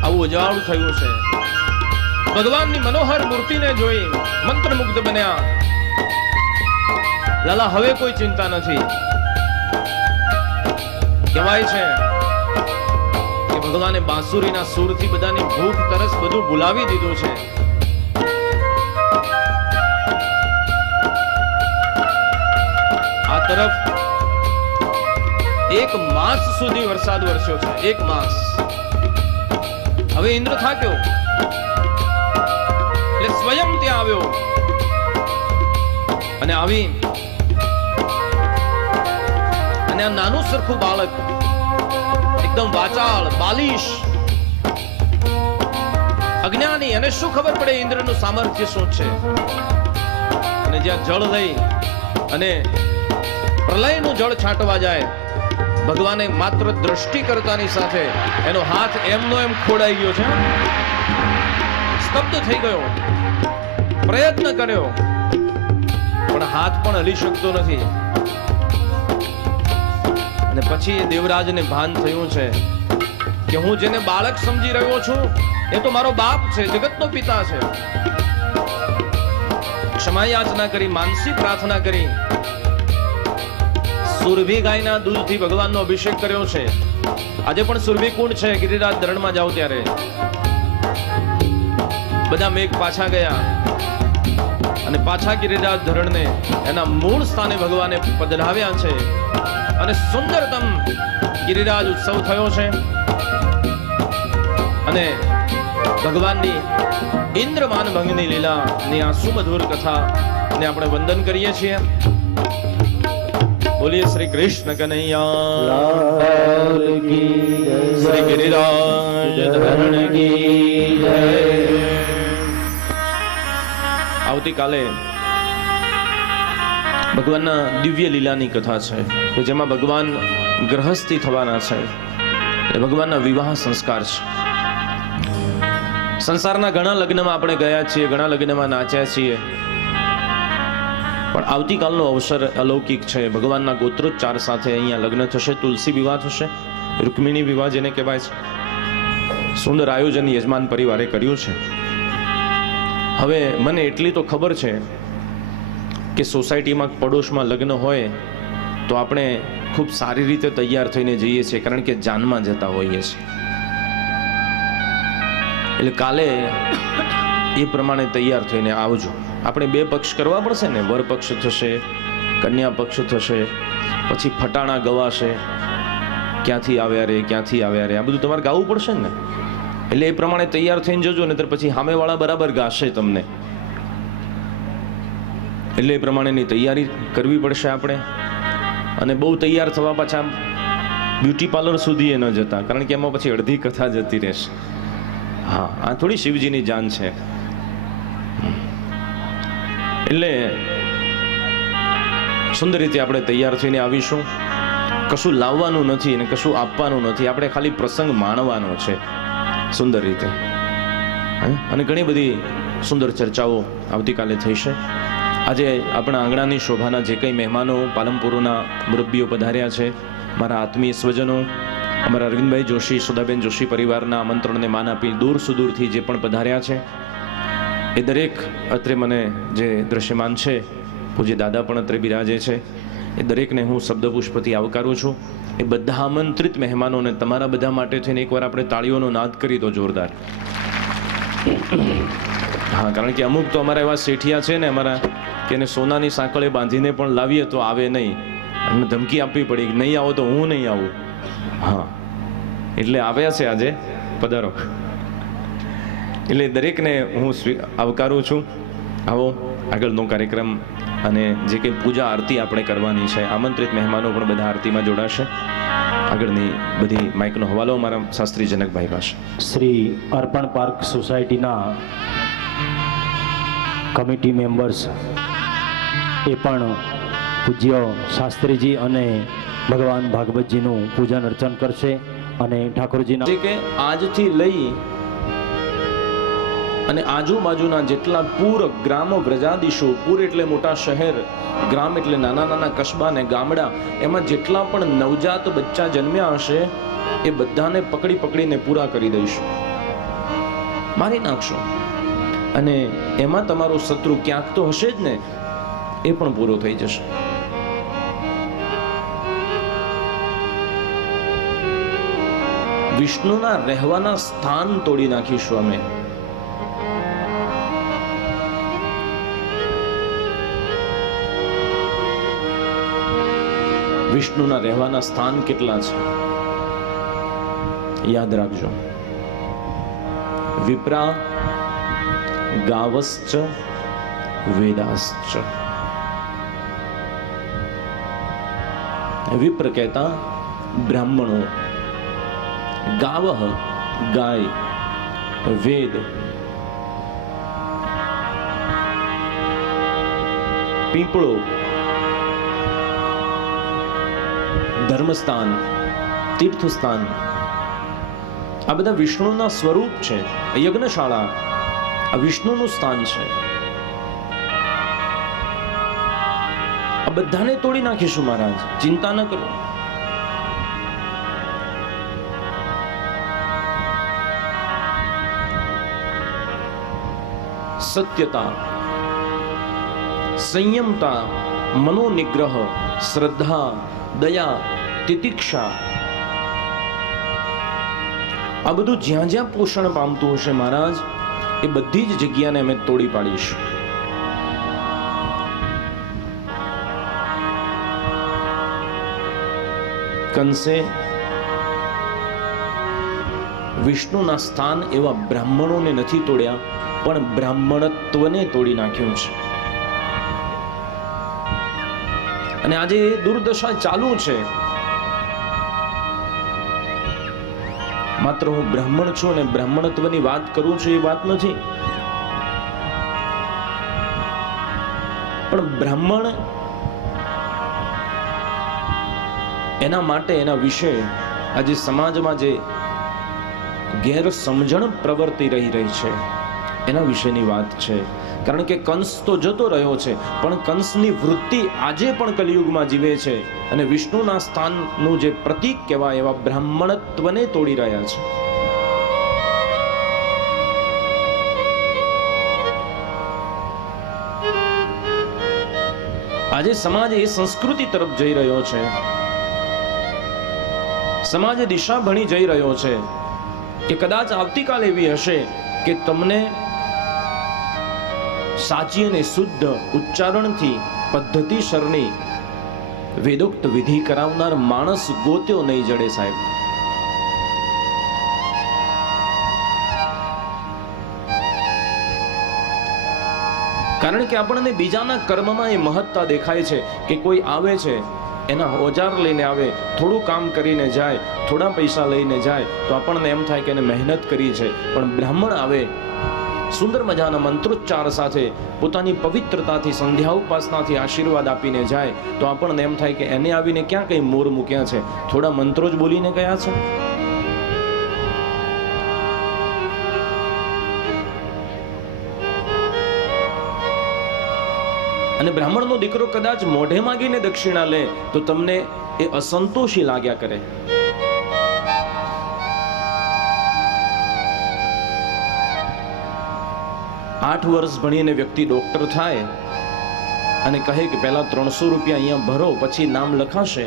આવું ઉજાળું થયું છે. ભગવાનની મનોહર મૂર્તિને જોઈ મંત્રમુગ્ધ બન્યા. લાલા હવે કોઈ ચિંતા નથી. કહેવાય છે કે ભગવાને બાંસુરીના સૂરથી બધાની ભૂખ તરસ બધું ભૂલાવી દીધું છે. આ તરફ એક માસ સુધી વરસાદ વરસ્યો છે, એક માસ. હવે ઇન્દ્ર થાક્યો એટલે સ્વયં ત્યાં આવ્યો અને આવી અને આ નાનું સરખું બાળક એકદમ વાચાળ બાલિશ અજ્ઞાની, અને શું ખબર પડે ઇન્દ્રનું સામર્થ્ય શું છે. અને જ્યાં જળ લઈ અને પ્રલયનું જળ છાંટવા જાય, ભગવાને માત્ર દ્રષ્ટિ કરતાની સાથે એનો હાથ એમનો એમ ખોડાઈ ગયો છે, સ્તબ્ધ થઈ ગયો. પ્રયત્ન કર્યો પણ હાથ પણ હલી શકતો નથી. અને પછી એ દેવરાજને ભાન થયું છે કે હું જેને બાળક સમજી રહ્યો છું એ તો મારો બાપ છે, જગતનો પિતા છે. ક્ષમા યાચના કરી, માનસી પ્રાર્થના કરી, સુરભી ગાયના દૂધથી ભગવાનનો અભિષેક કર્યો છે. આજે પણ સુરભી કુંડ છે, ગિરિરાજ ધરણમાં જાઓ ત્યારે બધા મેઘ પાછા ગયા અને પાછા ગિરિરાજ ધરણને એના મૂળ સ્થાને ભગવાને પધરાવ્યા છે. અને સુંદરતમ ગિરિરાજ ઉત્સવ થયો છે. અને ભગવાનની ઇન્દ્રમાન ભંગની લીલાની આ સુમધુર કથા ને આપણે વંદન કરીએ છીએ. બોલીએ શ્રી કૃષ્ણ કનૈયા લાલ કી જય. શ્રી ગિરિરાજ ધરણ કી જય. આવતીકાલે ભગવાનના દિવ્ય લીલાની કથા છે કે જેમાં ભગવાન ગ્રહસ્થી થવાના છે. એ ભગવાનના વિવાહ સંસ્કાર છે. સંસારના ઘણા લગ્નમાં આપણે ગયા છીએ, ઘણા લગ્નમાં નાચ્યા છીએ, પણ આવતીકાલનો અવસર અલૌકિક છે. ભગવાનના ગોત્રોચ્ચાર સાથે અહીંયા લગ્ન થશે, તુલસી વિવાહ થશે, રૂકમિણી વિવાહ જેને કહેવાય છે. સુંદર આયોજન યજમાન પરિવારે કર્યું છે. હવે મને એટલી તો ખબર છે કે સોસાયટીમાં પડોશમાં લગ્ન હોય તો આપણે ખૂબ સારી રીતે તૈયાર થઈને જઈએ છીએ, કારણ કે જાનમાં જતા હોઈએ છીએ. એટલે કાલે એ પ્રમાણે તૈયાર થઈને આવજો. આપણે બે પક્ષ કરવા પડશે ને, વર પક્ષ થશે, કન્યા પક્ષ થશે, પછી ફટાણા ગવાશે, ક્યાંથી આવ્યા રે ક્યાંથી આવ્યા રે, આ બધું તમારે ગાવું પડશે ને. એટલે એ પ્રમાણે તૈયાર થઈને જજો, ને પછી સામેવાળા બરાબર ગાશે તમને. એટલે એ પ્રમાણેની તૈયારી કરવી પડશે આપણે. અને બહુ તૈયાર થવા પાછા બ્યુટી પાર્લર સુધી એ ન જતા, કારણ કે એમાં પછી અડધી કથા જતી રહેશે. હા, આ થોડી શિવજીની જાન છે. એટલે સુંદર રીતે આપણે તૈયાર થઈને આવીશું. કશું લાવવાનું નથી અને કશું આપવાનું નથી, આપણે ખાલી પ્રસંગ માણવાનો છે સુંદર રીતે. અને ઘણી બધી સુંદર ચર્ચાઓ આવતીકાલે થશે. આજે આપણા આંગણાની શોભાના જે કંઈ મહેમાનો, પાલનપુરના મુરબ્બીઓ પધાર્યા છે, મારા આત્મીય સ્વજનો, અમારા અરવિંદભાઈ જોશી, સુધાબેન જોશી પરિવારના આમંત્રણને માન આપી દૂર સુદૂરથી જે પણ પધાર્યા છે, એ દરેક અત્રે મને જે દ્રશ્યમાન છે, પૂજ્ય દાદા પણ અત્રે બિરાજે છે, એ દરેકને હું શબ્દપુષ્પથી આવકારું છું. એ બધા આમંત્રિત મહેમાનોને તમારા બધા માટે થઈને એકવાર આપણે તાળીઓનો નાદ કરી દો જોરદાર. હા, કારણ કે અમુક તો અમારા એવા શેઠિયા છે ને અમારા, કે એને સોનાની સાંકળે બાંધીને પણ લાવીએ તો આવે નહીં, અને ધમકી આપવી પડી, નહીં આવો તો હું નહીં આવું. હા, એટલે આવ્યા છે આજે, પધારો. એટલે દરેકને હું આવકારું છું. આવો, આગળનો કાર્યક્રમ અને જે કંઈ પૂજા આરતી આપણે કરવાની છે, આમંત્રિત મહેમાનો પણ બધા આરતીમાં જોડાશે. આગળની બધી માઇકનો હવાલો અમારા શાસ્ત્રી જનકભાઈ પાસે. શ્રી અર્પણ પાર્ક સોસાયટીના કમિટી મેમ્બર્સ એ પણ પૂજ્ય શાસ્ત્રીજી અને ભગવાન ભાગવતજીનું પૂજન અર્ચન કરશે. અને ઠાકોરજીના કે આજથી લઈ અને આજુબાજુના જેટલા પૂર ગ્રામ વ્રજાદિશો, પૂર એટલે મોટા શહેર, ગ્રામ એટલે નાના નાના કસ્બા ને ગામડા, એમાં જેટલા પણ નવજાત બચ્ચા જન્મ્યા હશે એ બધાને પકડી પકડીને પૂરા કરી દઈશું, મારી નાખશો. અને એમાં તમારો શત્રુ ક્યાંક તો હશે જ ને, એ પણ પૂરો થઈ જશે. વિષ્ણુના રહેવાના સ્થાન તોડી નાખીશું અમે. વિષ્ણુના રહેવાના સ્થાન કેટલા છે યાદ રાખજો. વિપ્રા ગાવશ્ચ વેદાશ્ચ. વિપ્ર કહેતા બ્રાહ્મણો, ગાવહ ગાય, વેદ પીપળો, ધર્મસ્થાન, તીર્થસ્થાન, આ બધા વિષ્ણુના સ્વરૂપ છે. યજ્ઞશાળા આ વિષ્ણુનું સ્થાન છે. આ બધાને તોડી નાખીશું મહારાજ, ચિંતા ન કરો. સત્યતા, સંયમતા, મનોનિગ્રહ, શ્રદ્ધા, દયા, તિતિક્ષા, આ બધું જ્યાં જ્યાં પોષણ પામતું હશે મહારાજ, એ બધી જ જગ્યાને અમે તોડી પાડીશું. કંસે વિષ્ણુના સ્થાન એવા બ્રાહ્મણોને નથી તોડ્યા, પણ બ્રાહ્મણત્વને તોડી નાખ્યું છે. અને આજે એ દુર્દશા ચાલુ છે. માત્ર હું બ્રાહ્મણ છું અને બ્રાહ્મણત્વની વાત કરું છું એ વાત નથી, પણ બ્રાહ્મણ એના માટે એના વિશે આજે સમાજમાં જે ગેરસમજણ પ્રવર્તી રહી છે એના વિશેની વાત છે. કારણ કે કંસ તો જતો રહ્યો છે, પણ કંસની વૃત્તિ આજે પણ કલિયુગમાં જીવે છે અને વિષ્ણુના સ્થાનનું જે પ્રતીક કહેવાય એવા બ્રાહ્મણત્વને તોડી રહ્યા છે. આજે સમાજ એ સંસ્કૃતિ તરફ જઈ રહ્યો છે, સમાજ દિશા ભણી જઈ રહ્યો છે કે કદાચ આવતીકાલ એવી હશે કે તમને સાચી અને શુદ્ધ ઉચ્ચારણથી પદ્ધતિસરની વેદોક્ત વિધિ કરાવનાર માણસ ગોત્યો નહીં જડે સાહેબ. કારણ કે આપણને બીજાના કર્મમાં એ મહત્તા દેખાય છે કે કોઈ આવે છે, એના ઓજાર લઈને આવે, થોડું કામ કરીને જાય, થોડા પૈસા લઈને જાય તો આપણને એમ થાય કે એને મહેનત કરી છે. પણ બ્રાહ્મણ આવે સુંદર મજાના મંત્રોચ્ચાર સાથે પોતાની પવિત્રતાથી સંધ્યા ઉપાસનાથી આશીર્વાદ આપીને જાય તો આપણને એમ થાય કે એને આવીને ક્યાં કઈ મોર મૂક્યા છે, થોડા મંત્રો જ બોલીને ગયા છે. અને બ્રાહ્મણનો દીકરો કદાચ મોઢે માગીને દક્ષિણા લે તો તમને એ અસંતોષી લાગ્યા કરે. આઠ વર્ષ ભણીને વ્યક્તિ ડોક્ટર થાય અને કહે કે પહેલા 300 રૂપિયા અહીંયા ભરો, પછી નામ લખાશે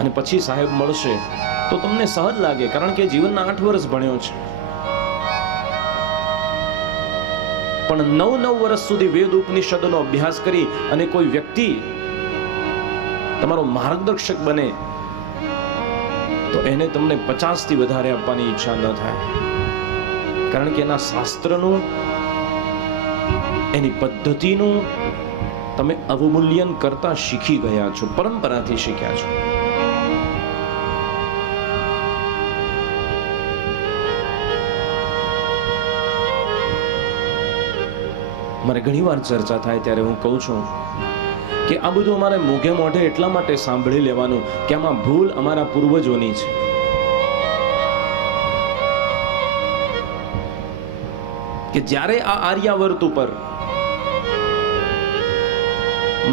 અને પછી સાહેબ મળશે, તો તમને સહજ લાગે, કારણ કે જીવનના 8 વર્ષ ભણ્યો છે. પણ 9 વર્ષ સુધી વેદ ઉપનિષદોનો અભ્યાસ કરી અને કોઈ વ્યક્તિ તમારો માર્ગદર્શક બને તો એને તમને 50 થી વધારે આપવાની ઈચ્છા ન થાય. કારણ કે એના શાસ્ત્રનું, એની પદ્ધતિનું તમે અવમૂલ્યન કરતા શીખી ગયા છો, પરંપરાથી શીખ્યા છો. મારે ઘણી વાર ચર્ચા થાય ત્યારે હું કહું છું કે આ બધું અમારે મોઢે મોઢે એટલા માટે સાંભળી લેવાનું કે આમાં ભૂલ અમારા પૂર્વજોની છે. કે જ્યારે આ આર્યાવર્ત ઉપર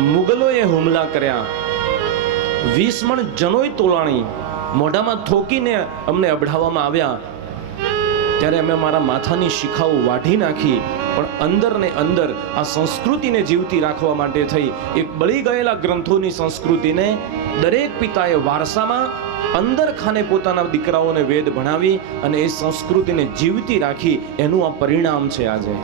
મુગલોએ હુમલા કર્યા, 20 મણ જનોય તોલાણી મોઢામાં થોકીને અમને અબડાવવામાં આવ્યા, ત્યારે અમે મારા માથાની શિખાઓ વાઢી નાખી, પણ અંદર ને અંદર આ સંસ્કૃતિને જીવતી રાખવા માટે થઈ એક બળી ગયેલા ગ્રંથોની સંસ્કૃતિને દરેક પિતાએ વારસામાં અંદર ખાને પોતાના દીકરાઓને વેદ ભણાવી અને એ સંસ્કૃતિને જીવતી રાખી, એનું આ પરિણામ છે. આજે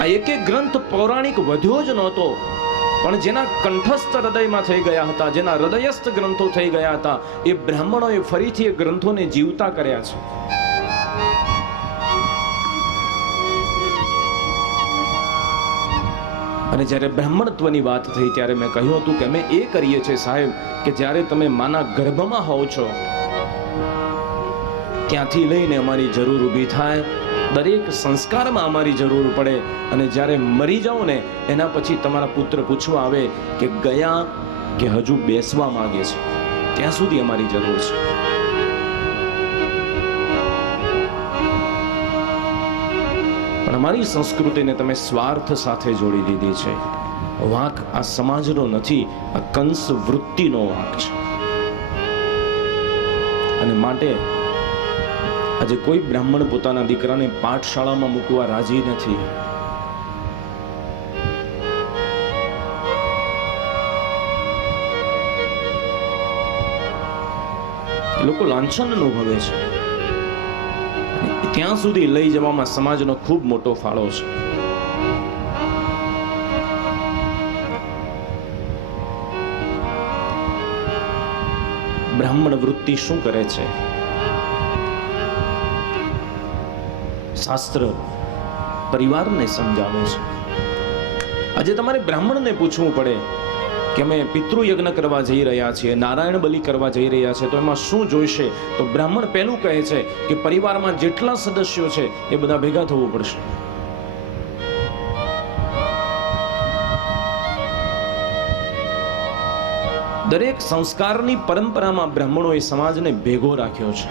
આ એક એક ગ્રંથ પૌરાણિક વધ્યો જ નહોતો, પણ જેના કંઠસ્થ હૃદયમાં થઈ ગયા હતા, જેના હૃદયસ્થ ગ્રંથો થઈ ગયા હતા, એ બ્રાહ્મણોએ ફરીથી એ ગ્રંથોને જીવતા કર્યા છે. અને જ્યારે બ્રાહ્મણત્વની વાત થઈ ત્યારે મેં કહ્યું હતું કે અમે એ કરીએ છીએ સાહેબ કે જ્યારે તમે માના ગર્ભમાં હોવ છો ત્યાંથી લઈને અમારી જરૂર ઊભી થાય, દરેક સંસ્કારમાં અમારી જરૂર પડે, અને જ્યારે મરી જાઓ ને એના પછી તમારા પુત્ર પૂછવા આવે કે ગયા કે હજુ બેસવા માંગે છે, ત્યાં સુધી અમારી જરૂર છે. પણ અમારી સંસ્કૃતિને તમે સ્વાર્થ સાથે જોડી દીધી છે. વાંક આ સમાજનો નથી, આ કંસ વૃત્તિનો વાંક છે. અને માટે આજે કોઈ બ્રાહ્મણ પોતાના દીકરાને પાઠશાળામાં મૂકવા રાજી નથી. લોકો લાંછન અનુભવે છે. ત્યાં સુધી લઈ જવામાં સમાજનો ખૂબ મોટો ફાળો છે. બ્રાહ્મણ વૃત્તિ શું કરે છે? શાસ્ત્ર પરિવારને સમજાવે છે. આજે તમારે બ્રાહ્મણને પૂછવું પડે કે અમે પિતૃયજ્ઞ કરવા જઈ રહ્યા છીએ, નારાયણ બલિ કરવા જઈ રહ્યા છે, તો એમાં શું જોઈશે? તો બ્રાહ્મણ પહેલું કહે છે કે પરિવારમાં જેટલા સદસ્યો છે એ બધા ભેગા થવું પડશે. દરેક સંસ્કારની પરંપરામાં બ્રાહ્મણોએ સમાજને ભેગો રાખ્યો છે.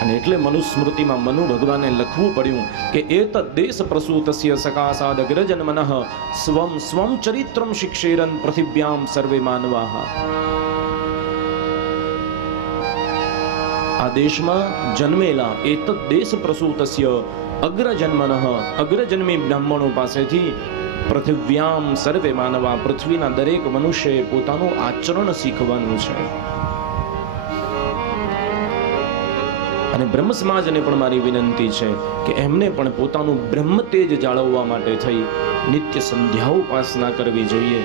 અને એટલે મનુસ્મૃતિમાં મનુ ભગવાને લખવું પડ્યું કે એતદ દેશ પ્રસૂતસ્ય સકાસાદ અગ્રજન્મનઃ સ્વમ સ્વમ ચરિત્રમ શિક્ષેરન પૃથિવ્યામ સર્વે માનવાહ. આ દેશમાં જન્મેલા એતદ દેશ પ્રસૂતસ્ય અગ્રજન્મનઃ, અગ્રજન્મી બ્રાહ્મણો પાસેથી પૃથિવ્યામ સર્વે માનવા, પૃથ્વીના દરેક મનુષ્યએ પોતાનું આચરણ શીખવાનું છે. અને બ્રહ્મ સમાજને પણ મારી વિનંતી છે કે એમને પણ પોતાનું બ્રહ્મ તેજ જાળવવા માટે થઈ નિત્ય સંધ્યા ઉપાસના કરવી જોઈએ.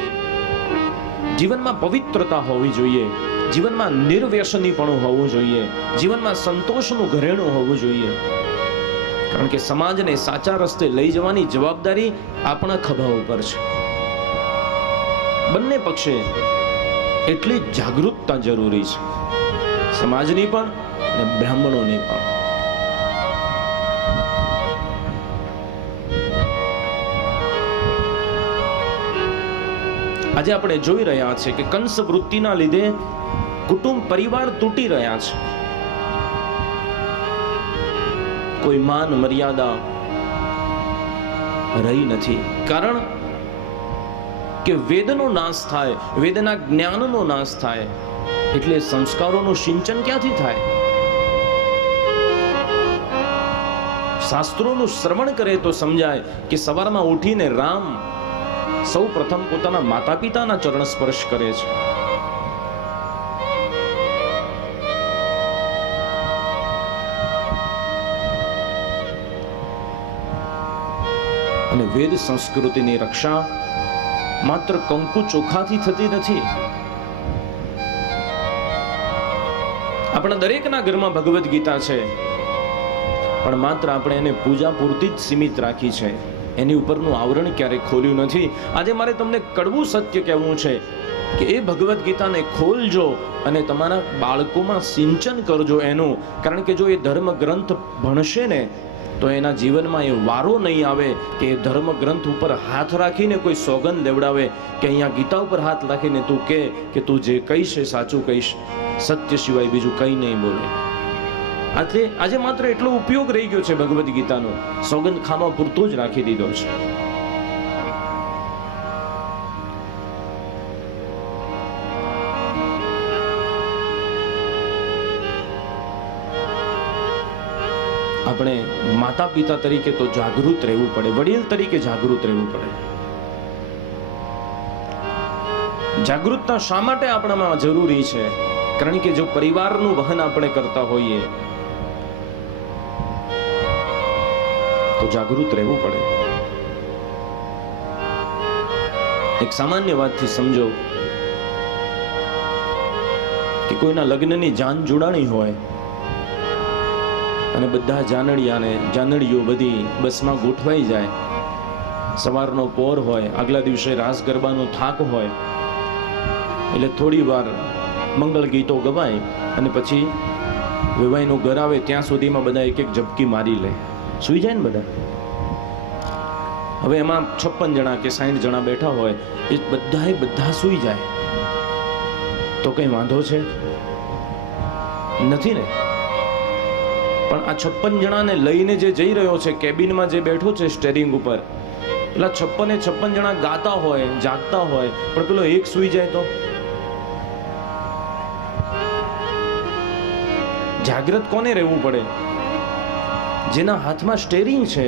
જીવનમાં પવિત્રતા હોવી જોઈએ, જીવનમાં નિર્વ્યસનીપણું હોવું જોઈએ, જીવનમાં સંતોષનું ઘરેણું હોવું જોઈએ. કારણ કે સમાજને સાચા રસ્તે લઈ જવાની જવાબદારી આપણા ખભા ઉપર છે. બંને પક્ષે એટલી જાગૃતતા જરૂરી છે, સમાજની પણ અને બ્રાહ્મણોની પણ. આજે આપણે જોઈ રહ્યા છીએ કે કંસ વૃત્તિના લીધે કુટુંબ પરિવાર તૂટી રહ્યા છે. કોઈ માન મર્યાદા રહી નથી. કારણ કે વેદનો નાશ થાય, વેદના જ્ઞાનનો નાશ થાય એટલે સંસ્કારોનું સિંચન ક્યાંથી થાય? શાસ્ત્રોનું શ્રવણ કરે તો સમજાય કે સવારમાં ઉઠીને રામ સૌ પ્રથમ પોતાના માતા પિતાના ચરણ સ્પર્શ કરે છે. અને વેદ સંસ્કૃતિની રક્ષા માત્ર કંકુ ચોખાથી થતી નથી. આપણા દરેકના ઘરમાં ભગવદ્ ગીતા છે, પણ માત્ર આપણે એને પૂજા પૂરતી જ સીમિત રાખી છે, એની ઉપરનું આવરણ ક્યારે ખોલ્યું નથી. આજે મારે તમને કડવું સત્ય કહેવું છે કે એ ભગવદ્ ગીતાને ખોલજો અને તમારા બાળકોમાં સિંચન કરજો એનું. કારણ કે જો એ ધર્મ ગ્રંથ ભણશે ને તો એના જીવનમાં એ વારો નહીં આવે કે એ ધર્મ ગ્રંથ ઉપર હાથ રાખીને કોઈ સોગંદ લેવડાવે કે અહીંયા ગીતા ઉપર હાથ રાખીને તું કે તું જે કહીશ એ સાચું કહીશ, સત્ય સિવાય બીજું કંઈ નહીં બોલે. આજે માત્ર એટલો ઉપયોગ રહી ગયો છે ભગવદ્ ગીતાનો, સોગંદ ખાવા પૂરતો જ રાખી દીધો છે. આપણે માતા પિતા તરીકે તો જાગૃત રહેવું પડે, વડીલ તરીકે જાગૃત રહેવું પડે. જાગૃતતા શા માટે આપણામાં જરૂરી છે? કારણ કે જો પરિવારનું વહન આપણે કરતા હોઈએ તો જાગૃત રહેવું પડે. એક સામાન્ય વાતથી સમજો કે કોઈના લગ્નની જાન જોડાણી હોય અને બધા જાનડીઓ બધી બસમાં ગોઠવાઈ જાય. સવારનો પોર હોય, આગલા દિવસે રાસ ગરબાનો થાક હોય, એટલે થોડી વાર મંગળ ગીતો ગવાય અને પછી વિવાહનું ઘર આવે ત્યાં સુધીમાં બધા એક એક ઝબકી મારી લે, સુઈ જાય ને બધા. હવે એમાં 56 જણા કે 60 જણા બેઠા હોય, એ બધા સુઈ જાય તો કઈ વાંધો છે? નથી ને. પણ આ 56 જણાને લઈને જે જઈ રહ્યો છે, કેબિનમાં જે બેઠો છે સ્ટેરિંગ ઉપર, પેલા 56 જણા ગાતા હોય, જાગતા હોય, પણ પેલો એક સુઈ જાય તો? જાગ્રત કોને રહેવું પડે? જેના હાથમાં સ્ટેરિંગ છે.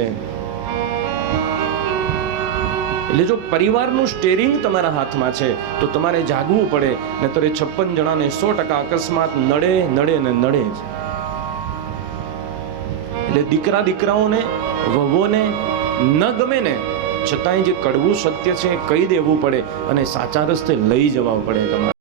એટલે જો પરિવારનું સ્ટેરિંગ તમારા હાથમાં છે તો તમારે જાગવું પડે, નહીતર એ 56 જણાને 100% અકસ્માત નડે ને નડે જ. એટલે દીકરાઓને, વહુઓને ન ગમે ને છતાંય જે કડવું સત્ય છે એ કહી દેવું પડે અને સાચા રસ્તે લઈ જવા પડે તમારે.